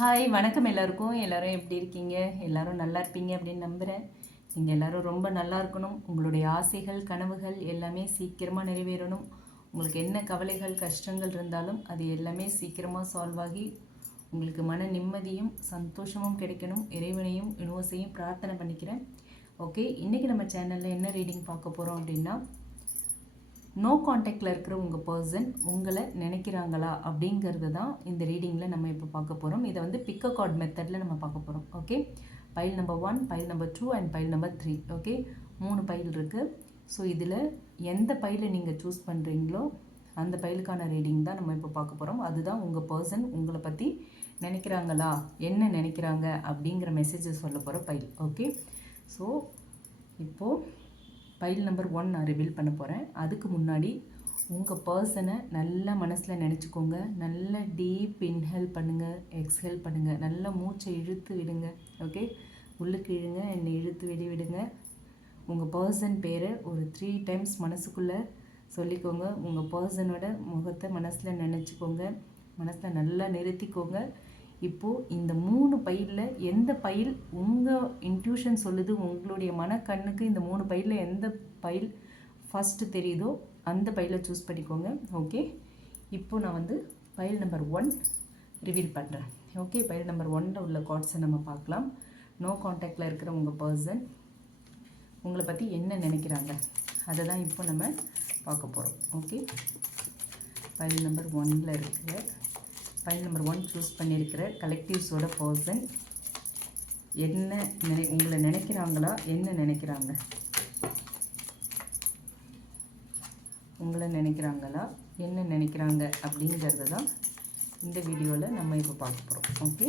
Hi வணக்கம் எல்லாருக்கும். எல்லாரும் எப்படி இருக்கீங்க? எல்லாரும் நல்லா இருப்பீங்க அப்படின்னு நம்புகிறேன். நீங்கள் எல்லாரும் ரொம்ப நல்லா இருக்கணும். உங்களுடைய ஆசைகள் கனவுகள் எல்லாமே சீக்கிரமாக நிறைவேறணும். உங்களுக்கு என்ன கவலைகள் கஷ்டங்கள் இருந்தாலும் அது எல்லாமே சீக்கிரமாக சால்வ் ஆகி உங்களுக்கு மன நிம்மதியும் சந்தோஷமும் கிடைக்கணும். இறைவனையும் யூனிவர்ஸையும் பிரார்த்தனை பண்ணிக்கிறேன். ஓகே, இன்றைக்கி நம்ம சேனலில் என்ன ரீடிங் பார்க்க போகிறோம் அப்படின்னா, நோ காண்டாக்டில் இருக்கிற உங்கள் பர்சன் உங்களை நினைக்கிறாங்களா அப்படிங்கிறது தான் இந்த ரீடிங்கில் நம்ம இப்போ பார்க்க போகிறோம். இதை வந்து பிக் அ கார்ட் மெத்தடில் நம்ம பார்க்க போகிறோம். Okay, file number 1, file number 2 and file number 3. Okay, 3 file இருக்குது. ஸோ இதில் எந்த பைலை நீங்கள் சூஸ் பண்ணுறீங்களோ அந்த பைலுக்கான ரீடிங் தான் நம்ம இப்போ பார்க்க போகிறோம். அதுதான் உங்கள் பர்சன் உங்களை பற்றி நினைக்கிறாங்களா, என்ன நினைக்கிறாங்க அப்படிங்கிற மெசேஜை சொல்ல போகிற பைல். ஓகே, ஸோ இப்போது பைல் நம்பர் 1 நான் ரிவீல் பண்ண போகிறேன். அதுக்கு முன்னாடி உங்கள் பர்சனை நல்லா மனசில் நினச்சிக்கோங்க. நல்லா டீப் இன்ஹேல் பண்ணுங்கள், எக்ஸ்ஹேல் பண்ணுங்கள். நல்லா மூச்சை இழுத்து விடுங்க. ஓகே, உள்ளுக்கு இழுங்க, என்னை இழுத்து விடுங்க. உங்கள் பர்சன் பேரை ஒரு 3 டைம்ஸ் மனசுக்குள்ளே சொல்லிக்கோங்க. உங்கள் பர்சனோட முகத்தை மனசில் நினச்சிக்கோங்க, மனசில் நல்லா நிறுத்திக்கோங்க. இப்போது இந்த 3 பைலில் எந்த பைல் உங்கள் இன்ட்யூஷன் சொல்லுது, உங்களுடைய மனக்கண்ணுக்கு இந்த 3 பைலில் எந்த பைல் ஃபஸ்ட்டு தெரியுதோ அந்த பைலை சூஸ் பண்ணிக்கோங்க. ஓகே, இப்போது நான் வந்து பைல் நம்பர் 1 ரிவீல் பண்ணுறேன். ஓகே, பைல் நம்பர் 1ல் உள்ள கார்ட்ஸை நம்ம பார்க்கலாம். நோ காண்டாக்டில் இருக்கிற உங்கள் பர்சன் உங்களை பற்றி என்ன நினைக்கிறாங்க அதை தான் இப்போ நம்ம பார்க்க போகிறோம். ஓகே, பைல் நம்பர் 1ல் இருக்கிற பைல் நம்பர் 1 சூஸ் பண்ணியிருக்கிற கலெக்டிவ்ஸோட பர்சன் என்ன உங்களை நினைக்கிறாங்களா, என்ன நினைக்கிறாங்க, உங்களை நினைக்கிறாங்களா, என்ன நினைக்கிறாங்க அப்படிங்கிறது தான் இந்த வீடியோவில் நம்ம இப்போ பார்க்க போகிறோம். Okay,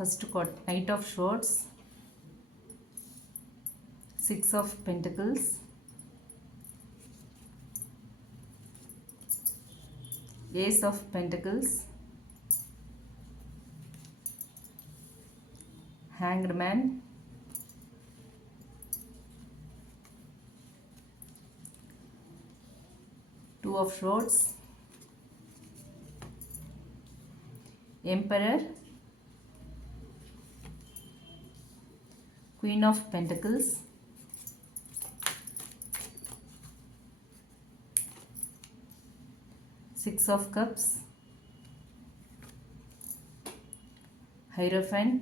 first card Knight of Swords, 6 of Pentacles, Ace of Pentacles, Hanged Man, Two of Swords, Emperor, Queen of Pentacles, Six of Cups, Hierophant,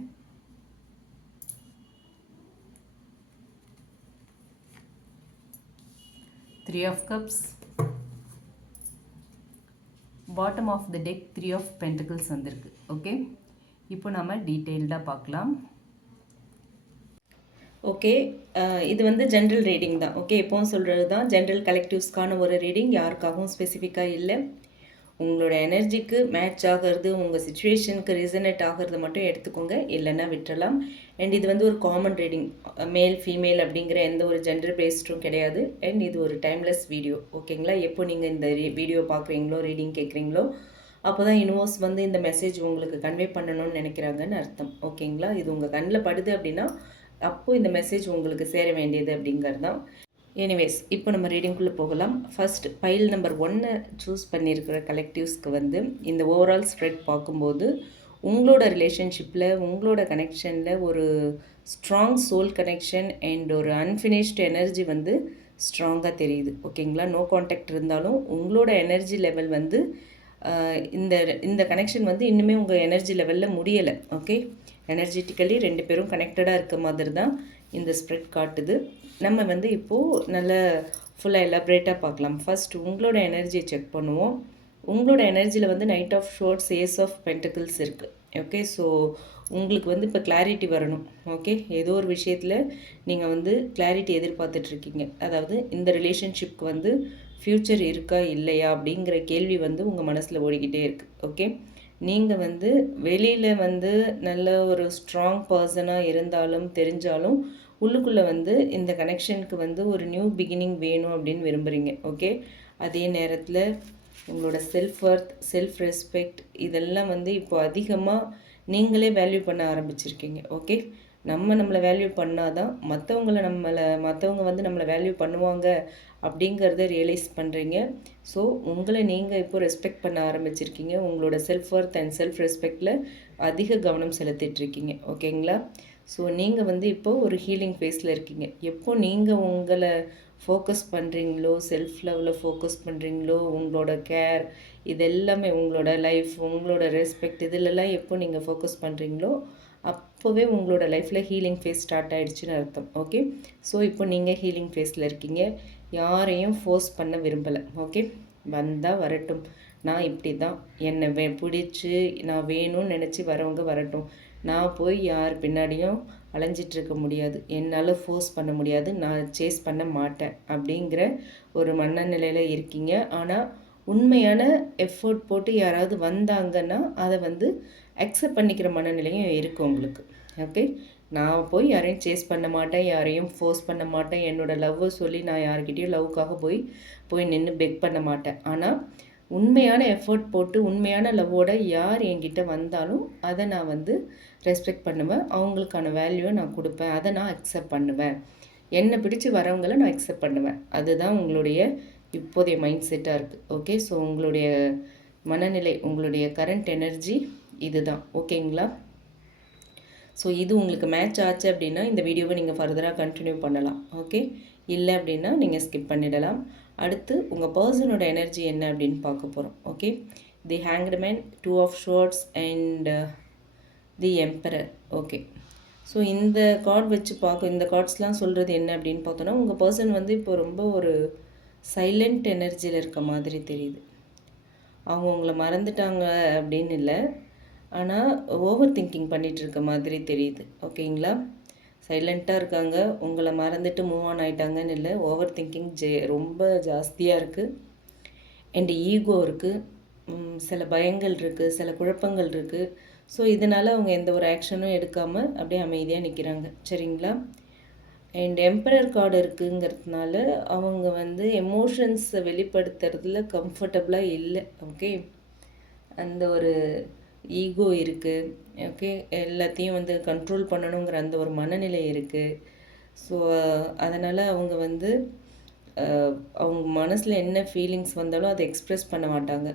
Three of Cups, bottom of the deck 3 of Pentacles வந்திருக்கு. Okay, இப்போ நம்ம டீட்டெயில்டாக பார்க்கலாம். Okay, இது வந்து general reading தான். Okay, எப்போவும் சொல்கிறது தான், ஜென்ரல் கலெக்டிவ்ஸ்க்கான ஒரு ரீடிங், யாருக்காகவும் ஸ்பெசிஃபிக்காக இல்லை. உங்களோட எனர்ஜிக்கு மேட்ச் ஆகிறது, உங்கள் சுச்சுவேஷனுக்கு ரிசனேட் ஆகிறது மட்டும் எடுத்துக்கோங்க, இல்லைன்னா விட்டுறலாம். அண்ட் இது வந்து ஒரு காமன் ரீடிங், மேல் ஃபீமேல் அப்படிங்கிற எந்த ஒரு ஜெண்டர் பேஸ்டும் கிடையாது. அண்ட் இது ஒரு டைம்லெஸ் வீடியோ. ஓகேங்களா, எப்போ நீங்கள் இந்த வீடியோ பார்க்குறீங்களோ, ரீடிங் கேட்குறீங்களோ, அப்போ தான் யூனிவர்ஸ் வந்து இந்த மெசேஜ் உங்களுக்கு கன்வே பண்ணணும்னு நினைக்கிறாங்கன்னு அர்த்தம். ஓகேங்களா, இது உங்கள் கண்ணில் படுது அப்படின்னா அப்போது இந்த மெசேஜ் உங்களுக்கு சேர வேண்டியது அப்படிங்கிறது தான். எனிவேஸ், இப்போ நம்ம ரீடிங்குள்ளே போகலாம். ஃபர்ஸ்ட் பைல் நம்பர் 1 சூஸ் பண்ணியிருக்கிற கலெக்டிவ்ஸ்க்கு வந்து இந்த ஓவரால் ஸ்ப்ரெட் பார்க்கும்போது உங்களோட ரிலேஷன்ஷிப்பில், உங்களோட கனெக்ஷனில் ஒரு ஸ்ட்ராங் சோல் கனெக்ஷன் அண்ட் ஒரு அன்ஃபினிஷ்டு எனர்ஜி வந்து ஸ்ட்ராங்காக தெரியுது. ஓகேங்களா, நோ காண்டாக்ட் இருந்தாலும் உங்களோட எனர்ஜி லெவல் வந்து இந்த இந்த கனெக்ஷன் வந்து இன்னுமே உங்கள் எனர்ஜி லெவலில் முடியலை. ஓகே, எனர்ஜெட்டிக்கலி 2 பேரும் கனெக்டடாக இருக்க மாதிரி தான் இந்த ஸ்ப்ரெட் காட்டுது. நம்ம வந்து இப்போது நல்ல ஃபுல்லாக எலாபரேட்டாக பார்க்கலாம். ஃபர்ஸ்ட் உங்களோட எனர்ஜியை செக் பண்ணுவோம். உங்களோட எனர்ஜியில் வந்து knight of swords, ace of pentacles இருக்குது. ஓகே, ஸோ உங்களுக்கு வந்து இப்போ கிளாரிட்டி வரணும். ஓகே, ஏதோ ஒரு விஷயத்தில் நீங்கள் வந்து கிளாரிட்டி எதிர்பார்த்துட்ருக்கீங்க. அதாவது இந்த ரிலேஷன்ஷிப்க்கு வந்து ஃப்யூச்சர் இருக்கா இல்லையா அப்படிங்கிற கேள்வி வந்து உங்கள் மனசில் ஓடிக்கிட்டே இருக்குது. ஓகே, நீங்கள் வந்து வெளியில் வந்து நல்ல ஒரு ஸ்ட்ராங் பர்சனாக இருந்தாலும் தெரிஞ்சாலும் உள்ளுக்குள்ளே வந்து இந்த கனெக்ஷனுக்கு வந்து ஒரு நியூ பிகினிங் வேணும் அப்படின்னு விரும்புகிறீங்க. ஓகே, அதே நேரத்தில் உங்களோட செல்ஃப் ஒர்த், செல்ஃப் ரெஸ்பெக்ட் இதெல்லாம் வந்து இப்போ அதிகமாக நீங்களே வேல்யூ பண்ண ஆரம்பிச்சிருக்கீங்க. ஓகே, நம்மளை வேல்யூ பண்ணாதான் மற்றவங்க வந்து நம்மளை வேல்யூ பண்ணுவாங்க அப்படிங்கிறத ரியலைஸ் பண்ணுறீங்க. ஸோ உங்களை நீங்கள் இப்போ ரெஸ்பெக்ட் பண்ண ஆரம்பிச்சிருக்கீங்க. உங்களோட செல்ஃப் ஒர்த் அண்ட் செல்ஃப் ரெஸ்பெக்டில் அதிக கவனம் செலுத்திட்டுருக்கீங்க. ஓகேங்களா? ஸோ நீங்கள் வந்து இப்போது ஒரு ஹீலிங் ஃபேஸில் இருக்கீங்க. எப்போ நீங்கள் உங்களை ஃபோக்கஸ் பண்ணுறீங்களோ, செல்ஃப் லெவலில் ஃபோக்கஸ் பண்ணுறீங்களோ, உங்களோட கேர் இதெல்லாமே உங்களோட லைஃப், உங்களோட ரெஸ்பெக்ட் இதிலெல்லாம் எப்போ நீங்கள் ஃபோக்கஸ் பண்ணுறீங்களோ அப்போவே உங்களோட லைஃப்பில் ஹீலிங் ஃபேஸ் ஸ்டார்ட் ஆகிடுச்சின்னு அர்த்தம். ஓகே, ஸோ இப்போ நீங்கள் ஹீலிங் ஃபேஸில் இருக்கீங்க. யாரையும் ஃபோர்ஸ் பண்ண விரும்பலை. ஓகே, வந்தால் வரட்டும், நான் இப்படி தான், என்னை பிடிச்சி நான் வேணும்னு நினச்சி வரவங்க வரட்டும், நான் போய் யார் பின்னாடியும் அலைஞ்சிட்ருக்க முடியாது, என்னால் ஃபோர்ஸ் பண்ண முடியாது, நான் சேஸ் பண்ண மாட்டேன் அப்படிங்கிற ஒரு மனநிலையில் இருக்கீங்க. ஆனால் உண்மையான எஃபோர்ட் போட்டு யாராவது வந்தாங்கன்னா அதை வந்து அக்செப்ட் பண்ணிக்கிற மனநிலையும் இருக்குது உங்களுக்கு. ஓகே, நான் போய் யாரையும் சேஸ் பண்ண மாட்டேன், யாரையும் ஃபோர்ஸ் பண்ண மாட்டேன், என்னோடய லவ்வை சொல்லி நான் யார்கிட்டையும் லவ்வுக்காக போய் நின்று பெக் பண்ண மாட்டேன். ஆனால் உண்மையான எஃபோர்ட் போட்டு உண்மையான லவ்வோட யார் என்கிட்ட வந்தாலும் அதை நான் வந்து ரெஸ்பெக்ட் பண்ணுவேன், அவங்களுக்கான வேல்யூவை நான் கொடுப்பேன், அதை நான் அக்செப்ட் பண்ணுவேன், என்னை பிடிச்சி வரவங்களை நான் அக்செப்ட் பண்ணுவேன். அதுதான் உங்களுடைய இப்போதைய மைண்ட் செட்டாக இருக்குது. ஓகே, ஸோ உங்களுடைய மனநிலை, உங்களுடைய கரண்ட் எனர்ஜி இதுதான். ஓகேங்களா? ஸோ இது உங்களுக்கு மேட்ச் ஆச்சு அப்படின்னா இந்த வீடியோவை நீங்கள் ஃபர்தராக கண்டினியூ பண்ணலாம். ஓகே, இல்லை அப்படின்னா நீங்கள் ஸ்கிப் பண்ணிடலாம். அடுத்து உங்கள் பர்சனோட எனர்ஜி என்ன அப்படின்னு பார்க்க போகிறோம். Okay, the hanged man, 2 of swords and the emperor. Okay, so இந்த கார்டு வச்சு இந்த கார்ட்ஸ்லாம் சொல்கிறது என்ன அப்படின்னு பார்த்தோன்னா, உங்கள் பர்சன் வந்து இப்போ ரொம்ப ஒரு சைலண்ட் எனர்ஜியில் இருக்க மாதிரி தெரியுது. அவங்க உங்களை மறந்துட்டாங்க அப்படின்னு இல்லை, ஆனால் ஓவர் திங்கிங் பண்ணிகிட்ருக்க மாதிரி தெரியுது. ஓகேங்களா? சைலண்ட்டாக இருக்காங்க, உங்களை மறந்துட்டு மூவ் ஆன் ஆகிட்டாங்கன்னு இல்லை, ஓவர் திங்கிங் ரொம்ப ஜாஸ்தியாக இருக்குது. அண்ட் ஈகோ இருக்குது, சில பயங்கள் இருக்குது, சில குழப்பங்கள் இருக்குது. ஸோ இதனால் அவங்க எந்த ஒரு ஆக்ஷனும் எடுக்காமல் அப்படியே அமைதியாக நிற்கிறாங்க. சரிங்களா? அண்ட் எம்பரர் கார்டு இருக்குங்கிறதுனால அவங்க வந்து எமோஷன்ஸை வெளிப்படுத்துறதுல கம்ஃபர்டபுளாக இல்லை. ஓகே, அந்த ஒரு ஈகோ இருக்குது. ஓகே, எல்லாத்தையும் வந்து கண்ட்ரோல் பண்ணணுங்கிற அந்த ஒரு மனநிலை இருக்குது. ஸோ அதனால் அவங்க வந்து அவங்க மனசில் என்ன ஃபீலிங்ஸ் வந்தாலும் அதை எக்ஸ்ப்ரெஸ் பண்ண மாட்டாங்க.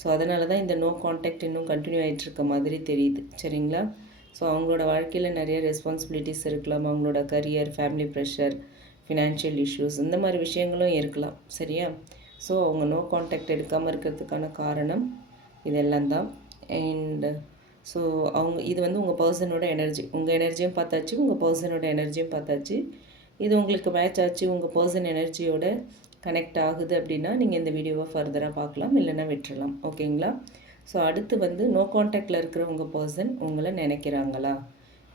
ஸோ அதனால தான் இந்த நோ கான்டாக்ட் இன்னும் கண்டினியூ ஆகிட்டுருக்க மாதிரி தெரியுது. சரிங்களா? ஸோ அவங்களோட வாழ்க்கையில் நிறைய ரெஸ்பான்சிபிலிட்டிஸ் இருக்கலாம், அவங்களோட career, family pressure, financial issues, இந்த மாதிரி விஷயங்களும் இருக்கலாம். சரியா? ஸோ அவங்க நோ கான்டாக்ட் எடுக்காமல் இருக்கிறதுக்கான காரணம் இதெல்லாம் தான். அண்ட் ஸோ இது வந்து உங்கள் பர்சனோட எனர்ஜி. உங்கள் எனர்ஜியும் பார்த்தாச்சு, உங்கள் பர்சனோட எனர்ஜியும் பார்த்தாச்சு. இது உங்களுக்கு மேட்ச் ஆச்சு, உங்கள் பர்சன் எனர்ஜியோட கனெக்ட் ஆகுது அப்படின்னா நீங்கள் இந்த வீடியோவை ஃபர்தராக பார்க்கலாம், இல்லைன்னா விட்டுறலாம். ஓகேங்களா? ஸோ அடுத்து வந்து நோ கான்டாக்டில் இருக்கிற உங்கள் பர்சன் உங்களை நினைக்கிறாங்களா,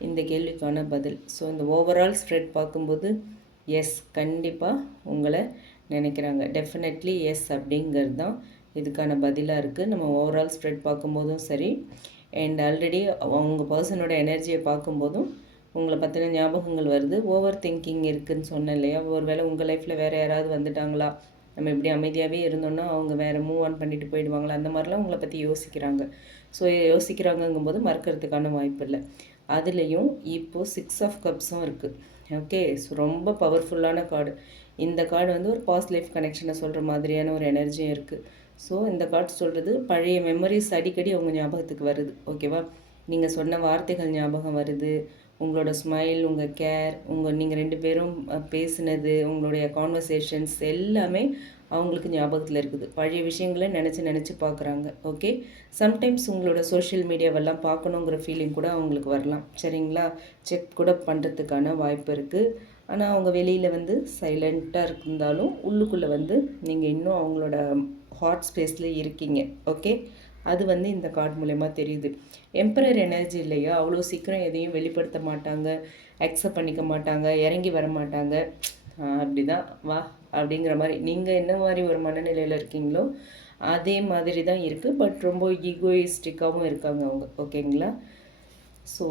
இந்த கேள்விக்கான பதில். ஸோ இந்த ஓவரால் ஸ்ப்ரெட் பார்க்கும்போது எஸ், கண்டிப்பாக உங்களை நினைக்கிறாங்க. டெஃபினெட்லி எஸ் அப்படிங்கிறது தான் இதுக்கான பதிலாக இருக்குது. நம்ம ஓவரால் ஸ்ப்ரெட் பார்க்கும்போதும் சரி, அண்ட் ஆல்ரெடி அவங்க பர்சனோட எனர்ஜியை பார்க்கும்போதும் உங்களை பற்றின ஞாபகங்கள் வருது. ஓவர் திங்கிங் இருக்குதுன்னு சொன்னேன் இல்லையா? ஒரு வேளை உங்கள் லைஃப்பில் வேறு யாராவது வந்துட்டாங்களா, நம்ம இப்படி அமைதியாகவே இருந்தோன்னா அவங்க வேறு மூவ் ஆன் பண்ணிட்டு போயிடுவாங்களா, அந்த மாதிரிலாம் உங்களை பற்றி யோசிக்கிறாங்க. ஸோ யோசிக்கிறாங்கங்கும்போது மறக்கிறதுக்கான வாய்ப்பு இல்லை. அதுலேயும் இப்போது 6 ஆஃப் கப்ஸும் இருக்குது. ஓகே, ஸோ ரொம்ப பவர்ஃபுல்லான கார்டு. இந்த கார்டு வந்து ஒரு பாஸ்ட் லைஃப் கனெக்ஷனை சொல்கிற மாதிரியான ஒரு எனர்ஜியும் இருக்குது. ஸோ இந்த கார்டு சொல்கிறது பழைய மெமரிஸ் அடிக்கடி அவங்க ஞாபகத்துக்கு வருது. ஓகேவா? நீங்கள் சொன்ன வார்த்தைகள் ஞாபகம் வருது, உங்களோட ஸ்மைல், உங்கள் கேர், நீங்கள் 2 பேரும் பேசுனது, உங்களுடைய கான்வர்சேஷன்ஸ் எல்லாமே அவங்களுக்கு ஞாபகத்தில் இருக்குது. பழைய விஷயங்களை நினச்சி பார்க்குறாங்க. ஓகே, சம்டைம்ஸ் உங்களோட சோஷியல் மீடியாவெல்லாம் பார்க்கணுங்கிற ஃபீலிங் கூட அவங்களுக்கு வரலாம். சரிங்களா? செக் கூட பண்ணுறதுக்கான வாய்ப்பு இருக்குது. ஆனால் அவங்க வெளியில் வந்து சைலண்ட்டாக இருந்தாலும் உள்ளுக்குள்ளே வந்து நீங்கள் இன்னும் அவங்களோட ஹாட் ஸ்பேஸில் இருக்கீங்க. ஓகே, அது வந்து இந்த கார்டு மூலயமா தெரியுது. எம்பரர் எனர்ஜி இல்லையா, அவ்வளோ சீக்கிரம் எதையும் வெளிப்படுத்த மாட்டாங்க, அக்செப்ட் பண்ணிக்க மாட்டாங்க, இறங்கி வர மாட்டாங்க. அப்படி தான் வா அப்படிங்கிற மாதிரி நீங்கள் என்ன மாதிரி ஒரு மனநிலையில் இருக்கீங்களோ அதே மாதிரி தான் இருக்குது. பட் ரொம்ப ஈகோயிஸ்டிக்காகவும் இருக்காங்க அவங்க. ஓகேங்களா? ஸோ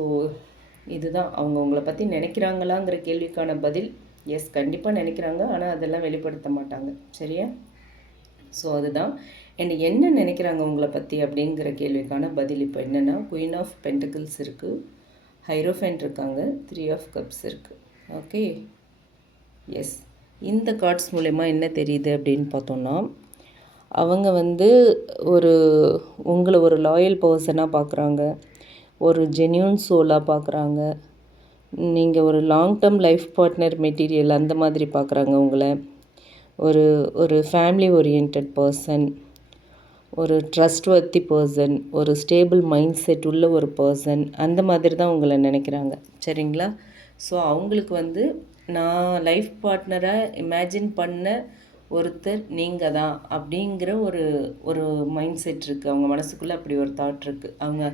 இதுதான் அவங்க உங்களை பற்றி நினைக்கிறாங்களாங்கிற கேள்விக்கான பதில். எஸ், கண்டிப்பாக நினைக்கிறாங்க. ஆனால் அதெல்லாம் வெளிப்படுத்த மாட்டாங்க. சரியா? ஸோ அதுதான். அண்ட் என்ன நினைக்கிறாங்க உங்களை பற்றி அப்படிங்கிற கேள்விக்கான பதில் இப்போ என்னென்னா, குயின் ஆஃப் பென்டக்கிள்ஸ் இருக்குது, ஹைரோஃபென்ட் இருக்காங்க, 3 ஆஃப் கப்ஸ் இருக்குது. Okay, yes. இந்த கார்ட்ஸ் மூலமா என்ன தெரியுது அப்படின்னு பார்த்தோன்னா, அவங்க உங்களை ஒரு லாயல் பர்சனாக பார்க்குறாங்க, ஒரு ஜென்யூன் சோலாக பார்க்குறாங்க, நீங்கள் ஒரு long term life partner material அந்த மாதிரி பார்க்குறாங்க உங்களை. ஒரு ஃபேமிலி ஓரியன்ட் பர்சன், ஒரு ட்ரஸ்ட்வர்த்தி பர்சன், ஒரு ஸ்டேபிள் மைண்ட் செட் உள்ள ஒரு பர்சன், அந்த மாதிரி தான் உங்களை நினைக்கிறாங்க. சரிங்களா? ஸோ அவங்களுக்கு நான் லைஃப் பார்ட்னராக இமேஜின் பண்ண ஒருத்தர் நீங்கள் தான் அப்படிங்கிற ஒரு மைண்ட் செட் இருக்குது அவங்க மனசுக்குள்ளே. அப்படி ஒரு தாட் இருக்குது. அவங்க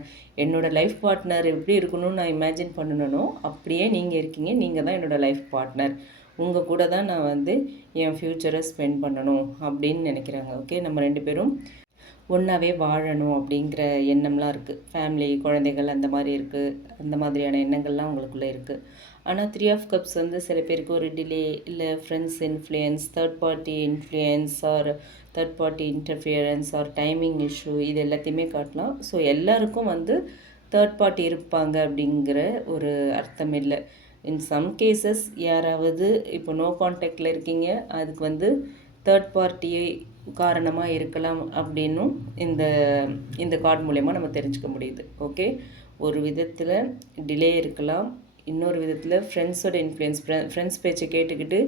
என்னோடய லைஃப் பார்ட்னர் எப்படி இருக்கணும்னு நான் இமேஜின் பண்ணணும்னோ அப்படியே நீங்கள் இருக்கீங்க. நீங்கள் தான் என்னோடய லைஃப் பார்ட்னர். உங்கள் கூட தான் நான் என் ஃப்யூச்சரை ஸ்பெண்ட் பண்ணணும் அப்படின்னு நினைக்கிறாங்க. ஓகே, நம்ம 2 பேரும் ஒன்றாவே வாழணும் அப்படிங்கிற எண்ணம்லாம் இருக்குது. ஃபேமிலி, குழந்தைகள் அந்த மாதிரி இருக்குது. அந்த மாதிரியான எண்ணங்கள்லாம் உங்களுக்குள்ளே இருக்குது. ஆனால் 3 ஆஃப் கப்ஸ் சில பேருக்கு ஒரு டிலே, இல்லை friends influence, third party influence, or third party interference, or timing issue, இது எல்லாத்தையுமே காட்டலாம். ஸோ எல்லாருக்கும் தேர்ட் பார்ட்டி இருப்பாங்க அப்படிங்கிற ஒரு அர்த்தம் இல்லை. இன் சம் கேசஸ் யாராவது இப்போ நோ கான்டாக்டில் இருக்கீங்க, அதுக்கு தேர்ட் பார்ட்டியை காரணமாக இருக்கலாம் அப்படின்னும் இந்த கார்டு மூலயமா நம்ம தெரிஞ்சுக்க முடியுது. ஓகே, ஒரு விதத்தில் டிலே இருக்கலாம், இன்னொரு விதத்தில் ஃப்ரெண்ட்ஸோட இன்ஃப்ளூயன்ஸ், ஃப்ரெண்ட்ஸ் பேச்சை கேட்டுக்கிட்டு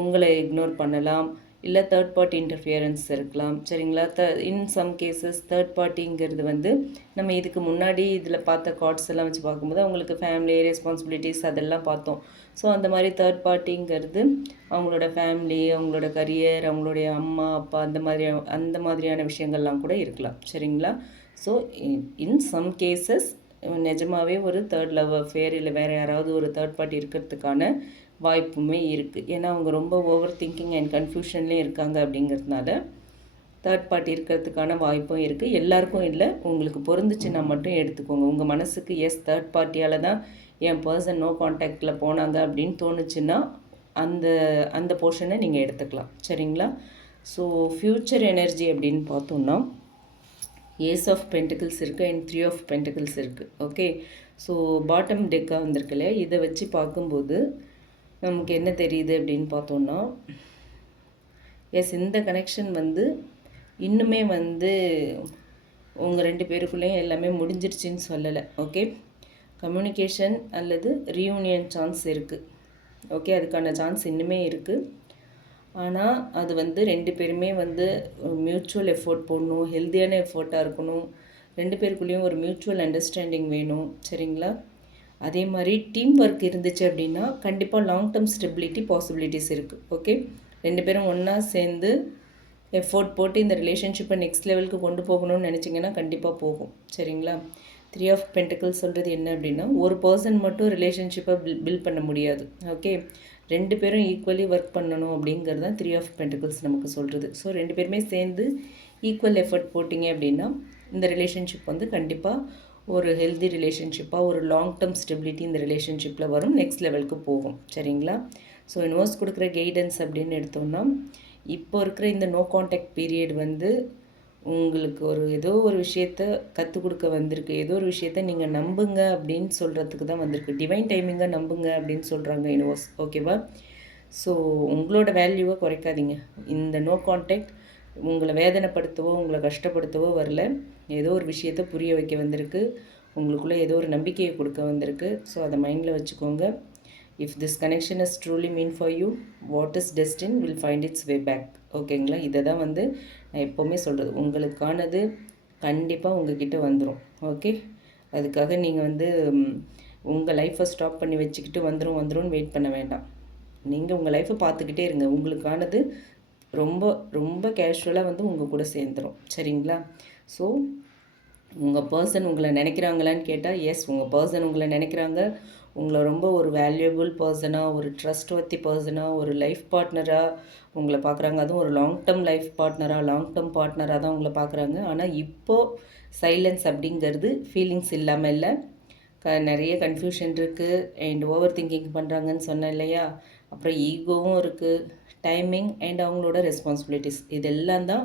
உங்களை இக்னோர் பண்ணலாம், இல்லை தேர்ட் பார்ட்டி இன்டர்ஃபியரன்ஸ் இருக்கலாம். சரிங்களா? இன் சம் கேசஸ் தேர்ட் பார்ட்டிங்கிறது நம்ம இதுக்கு முன்னாடி இதில் பார்த்த கார்ட்ஸ் எல்லாம் வச்சு பார்க்கும்போது அவங்களுக்கு ஃபேமிலி ரெஸ்பான்சிபிலிட்டிஸ் அதெல்லாம் பார்த்தோம். ஸோ அந்த மாதிரி தேர்ட் பார்ட்டிங்கிறது அவங்களோட ஃபேமிலி, அவங்களோட கரியர், அவங்களுடைய அம்மா அப்பா, அந்த மாதிரியான விஷயங்கள்லாம் கூட இருக்கலாம். சரிங்களா? ஸோ இன் சம் கேசஸ் நிஜமாகவே ஒரு தேர்ட் லவ் அஃபேர் இல்லை வேறு யாராவது ஒரு தேர்ட் பார்ட்டி இருக்கிறதுக்கான வாய்ப்புமே இருக்குது. ஏன்னா அவங்க ரொம்ப ஓவர் திங்கிங் அண்ட் கன்ஃபியூஷன்லேயும் இருக்காங்க. அப்படிங்கிறதுனால தேர்ட் பார்ட்டி இருக்கிறதுக்கான வாய்ப்பும் இருக்குது. எல்லாருக்கும் இல்லை, உங்களுக்கு பொருந்துச்சுன்னா மட்டும் எடுத்துக்கோங்க. உங்கள் மனசுக்கு எஸ் தேர்ட் பார்ட்டியால் தான் என் பர்சன் நோ கான்டாக்டில் போனாங்க அப்படின்னு தோணுச்சுன்னா அந்த போர்ஷனை நீங்கள் எடுத்துக்கலாம். சரிங்களா? ஸோ ஃப்யூச்சர் எனர்ஜி அப்படின்னு பார்த்தோன்னா ஏஸ் ஆஃப் பென்டிகிள்ஸ் இருக்குது அண்ட் 3 ஆஃப் பென்டிகிள்ஸ் இருக்குது. ஓகே, ஸோ பாட்டம் டெக்காக வந்திருக்கு இல்லையா, இதை வச்சு பார்க்கும்போது நமக்கு என்ன தெரியுது அப்படின்னு பார்த்தோன்னா, எஸ் இந்த கனெக்ஷன் இன்னுமே உங்கள் 2 பேருக்குள்ளேயும் எல்லாமே முடிஞ்சிருச்சுன்னு சொல்லலை. ஓகே, கம்யூனிகேஷன் அல்லது ரீயூனியன் சான்ஸ் இருக்குது. ஓகே, அதுக்கான சான்ஸ் இன்னுமே இருக்குது. ஆனால் அது 2 பேருமே மியூச்சுவல் எஃபோர்ட் போடணும், ஹெல்த்தியான எஃபோர்ட்டாக இருக்கணும். 2 பேருக்குள்ளேயும் ஒரு மியூச்சுவல் அண்டர்ஸ்டாண்டிங் வேணும். சரிங்களா? அதே மாதிரி டீம் ஒர்க் இருந்துச்சு அப்படின்னா கண்டிப்பாக லாங் டேர்ம் ஸ்டெபிலிட்டி பாசிபிலிட்டிஸ் இருக்குது. ஓகே, 2 பேரும் ஒன்றா சேர்ந்து எஃபோர்ட் போட்டு இந்த ரிலேஷன்ஷிப்பை நெக்ஸ்ட் லெவலுக்கு கொண்டு போகணும்னு நினச்சிங்கன்னா கண்டிப்பாக போகும். சரிங்களா? 3 ஆஃப் பென்டிகிள்ஸ் சொல்கிறது என்ன அப்படின்னா, ஒரு பர்சன் மட்டும் ரிலேஷன்ஷிப்பை பில்ட் பண்ண முடியாது. ஓகே, 2 பேரும் ஈக்குவலி ஒர்க் பண்ணணும் அப்படிங்கிறது தான் 3 ஆஃப் பென்டிகிள்ஸ் நமக்கு சொல்கிறது. ஸோ 2 பேருமே சேர்ந்து ஈக்குவல் எஃபர்ட் போட்டிங்க அப்படின்னா இந்த ரிலேஷன்ஷிப் கண்டிப்பாக ஒரு ஹெல்தி ரிலேஷன்ஷிப்பாக, ஒரு லாங் டேர்ம் ஸ்டெபிலிட்டி இந்த ரிலேஷன்ஷிப்பில் வரும், நெக்ஸ்ட் லெவலுக்கு போகும். சரிங்களா? ஸோ யூனிவர்ஸ் கொடுக்குற கைடன்ஸ் அப்படின்னு எடுத்தோம்னா, இப்போ இருக்கிற இந்த நோ கான்டாக்ட் பீரியட் உங்களுக்கு ஏதோ ஒரு விஷயத்த கற்றுக் கொடுக்க வந்திருக்கு. ஏதோ ஒரு விஷயத்த நீங்கள் நம்புங்க அப்படின்னு சொல்கிறதுக்கு தான் வந்திருக்கு. டிவைன் டைமிங்காக நம்புங்க அப்படின்னு சொல்கிறாங்க யூனிவர்ஸ். ஓகேவா? ஸோ உங்களோட வேல்யூவை குறைக்காதீங்க. இந்த நோ கான்டாக்ட் உங்களை வேதனைப்படுத்தவோ உங்களை கஷ்டப்படுத்தவோ வரல. ஏதோ ஒரு விஷயத்தை புரிய வைக்க வந்திருக்கு, உங்களுக்குள்ளே ஏதோ ஒரு நம்பிக்கையை கொடுக்க வந்திருக்கு. ஸோ அதை மைண்டில் வச்சுக்கோங்க. If this connection is truly meant for you, what is destined will find its way back. ஓகேங்களா? இதை தான் நான் எப்போவுமே சொல்கிறது. உங்களுக்கானது கண்டிப்பாக உங்ககிட்ட வந்துடும். ஓகே, அதுக்காக நீங்கள் உங்கள் லைஃப்பை ஸ்டாப் பண்ணி வச்சுக்கிட்டு வந்துடும் வெயிட் பண்ண வேண்டாம். நீங்கள் உங்கள் லைஃப்பை பார்த்துக்கிட்டே இருங்க. உங்களுக்கானது ரொம்ப ரொம்ப கேஷுவலாக உங்கள் கூட சேர்ந்துடும். சரிங்களா? ஸோ உங்கள் பர்சன் உங்களை நினைக்கிறாங்களான்னு கேட்டால் எஸ், உங்கள் பர்சன் உங்களை நினைக்கிறாங்க. உங்களை ரொம்ப ஒரு வேல்யூபிள் பர்சனாக, ஒரு ட்ரஸ்ட்வர்த்தி பர்சனாக, ஒரு லைஃப் பார்ட்னராக உங்களை பார்க்குறாங்க. அதுவும் ஒரு லாங் டேர்ம் லைஃப் பார்ட்னராக, லாங் டேர்ம் பார்ட்னராக தான் உங்களை பார்க்குறாங்க. ஆனால் இப்போது சைலன்ஸ் அப்படிங்கிறது ஃபீலிங்ஸ் இல்லாமல் இல்லை. நிறைய கன்ஃபியூஷன் இருக்குது அண்ட் ஓவர் திங்கிங் பண்ணுறாங்கன்னு சொன்னேன் இல்லையா. அப்புறம் ஈகோவும் இருக்குது, டைமிங் அண்ட் அவங்களோட ரெஸ்பான்சிபிலிட்டிஸ், இதெல்லாம் தான்